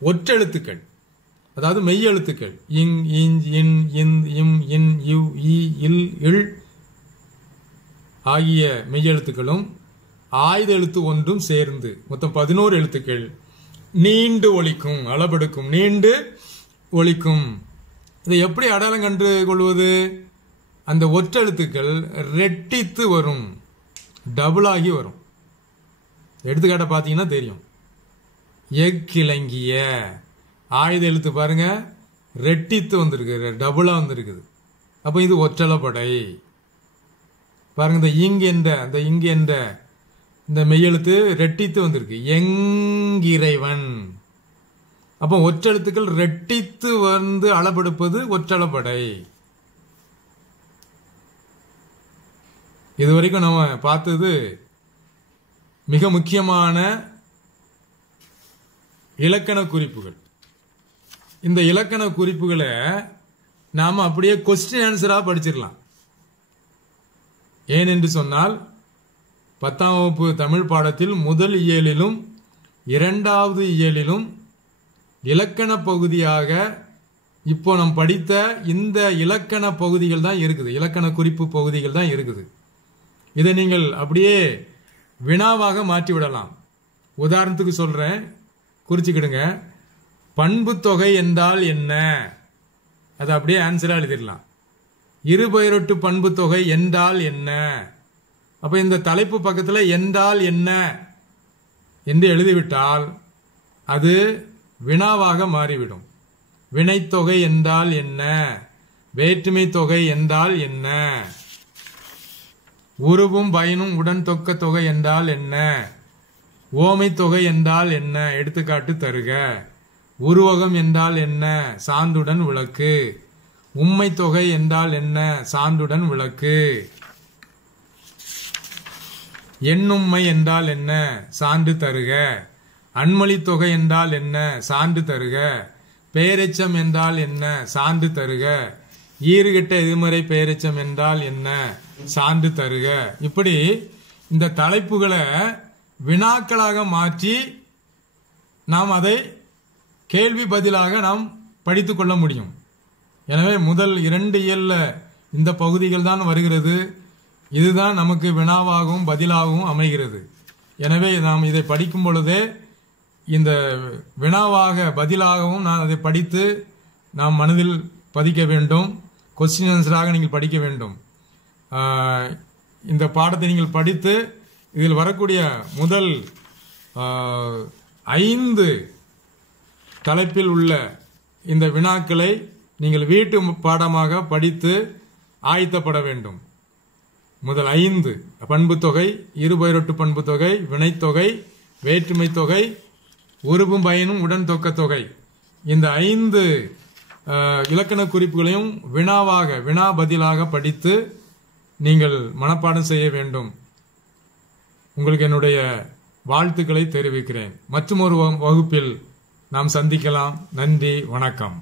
ஒற்றெழுத்துக்கள், அதாவது மெய் எழுத்துக்கள், இங், இன், இன், இன், இம், இன், இவ், ஈ, இல், இல் ஆகிய மெய் எழுத்துக்களும் ஆயுத எழுத்து ஒன்றும் சேர்ந்து மொத்தம் 11 எழுத்துக்கள் நீண்டு ஒலிக்கும், அளபெடுக்கும், நீண்டு ஒலிக்கும். இதை எப்படி அடையாளம் கண்டு கொள்வது? அந்த ஒற்றெழுத்துக்கள் ரெட்டித்து வரும், டபுள் ஆகி வரும். எடுத்துக்காட்ட பார்த்தீங்கன்னா தெரியும். எக்கிழங்கிய ஆயுத எழுத்து பாருங்க, ரெட்டித்து வந்திருக்கு, டபுளா வந்திருக்குது. அப்ப இது ஒற்றளபடை. பாருங்க, இந்த இங்கு என்ற இந்த மெய்யெழுத்து ரெட்டித்து வந்திருக்கு, எங்கிறைவன். அப்ப ஒற்றெழுத்துக்கள் ரெட்டித்து அளபெடுப்பது ஒற்றளபடை. இதுவரைக்கும் நம்ம பார்த்தது மிக முக்கியமான இலக்கண குறிப்புகள். இந்த இலக்கண குறிப்புகளை நாம அப்படியே கொஸ்டின் ஆன்சரா படிச்சிடலாம். ஏனென்று சொன்னால் 10ஆம் வகுப்பு தமிழ் பாடத்தில் முதல் இயலிலும் 2வது இயலிலும் இலக்கண பகுதியாக இப்போ நாம் படித்த இந்த இலக்கண பகுதிகள் தான் இருக்குது, இலக்கண குறிப்பு பகுதிகள் தான் இருக்குது. இதை நீங்கள் அப்படியே வினாவாக மாற்றி விடலாம். உதாரணத்துக்கு சொல்றேன், குறிச்சுக்கிடுங்க. பண்பு தொகை என்றால் என்ன? அதை அப்படியே ஆன்சரா எழுதிடலாம். இருபெயரொட்டு பண்பு தொகை என்றால் என்ன? அப்ப இந்த தலைப்பு பக்கத்துல என்றால் என்ன என்று எழுதிவிட்டால் அது வினாவாக மாறிவிடும். வினைத்தொகை என்றால் என்ன? வேற்றுமை தொகை என்றால் என்ன? உருவும் பயனும் உடன் தொக்க தொகை என்றால் என்ன? ஓமை தொகை என்றால் என்ன? எடுத்துக்காட்டு தருக. உருவகம் என்றால் என்ன? சான்றுடன் விளக்கு. உம்மை தொகை என்றால் என்ன? சான்றுடன் விளக்கு. எண்ணும்மை என்றால் என்ன? சான்று தருக. அன்மொழி தொகை என்றால் என்ன? சான்று தருக. பெயரெச்சம் என்றால் என்ன? சான்று தருக. ஈறுகெட்ட எதிர்மறை பெயரெச்சம் என்றால் என்ன? சான்று தருக. இப்படி இந்த தலைப்புகளை வினாக்களாக மாற்றி நாம் அதை கேள்வி பதிலாக நாம் படித்துக் கொள்ள முடியும். எனவே முதல் 2 இயல்ல இந்த பகுதிகள் தான் வருகிறது. இதுதான் நமக்கு வினாவாகவும் பதிலாகவும் அமைகிறது. எனவே நாம் இதை படிக்கும் பொழுதே இந்த வினாவாக பதிலாகவும் நான் அதை படித்து நாம் மனதில் பதிக்க வேண்டும். கொஸ்டின் ஆன்சராக நீங்கள் படிக்க வேண்டும். இந்த பாடத்தை நீங்கள் படித்து இதில் வரக்கூடிய முதல் 5 தலைப்பில் உள்ள இந்த வினாக்களை நீங்கள் வீட்டு பாடமாக படித்து ஆயத்தப்பட வேண்டும். முதல் 5 பண்புத்தொகை, இருபெயரொட்டு பண்புத்தொகை, வினைத்தொகை, வேற்றுமை தொகை, உருபும் பயனும் உடன் தொக்க தொகை, இந்த 5 இலக்கண குறிப்புகளையும் வினா பதிலாக படித்து நீங்கள் மனப்பாடம் செய்ய வேண்டும். உங்களுக்கு என்னுடைய வாழ்த்துக்களை தெரிவிக்கிறேன். மற்றும் ஒரு வகுப்பில் நாம் சந்திக்கலாம். நன்றி, வணக்கம்.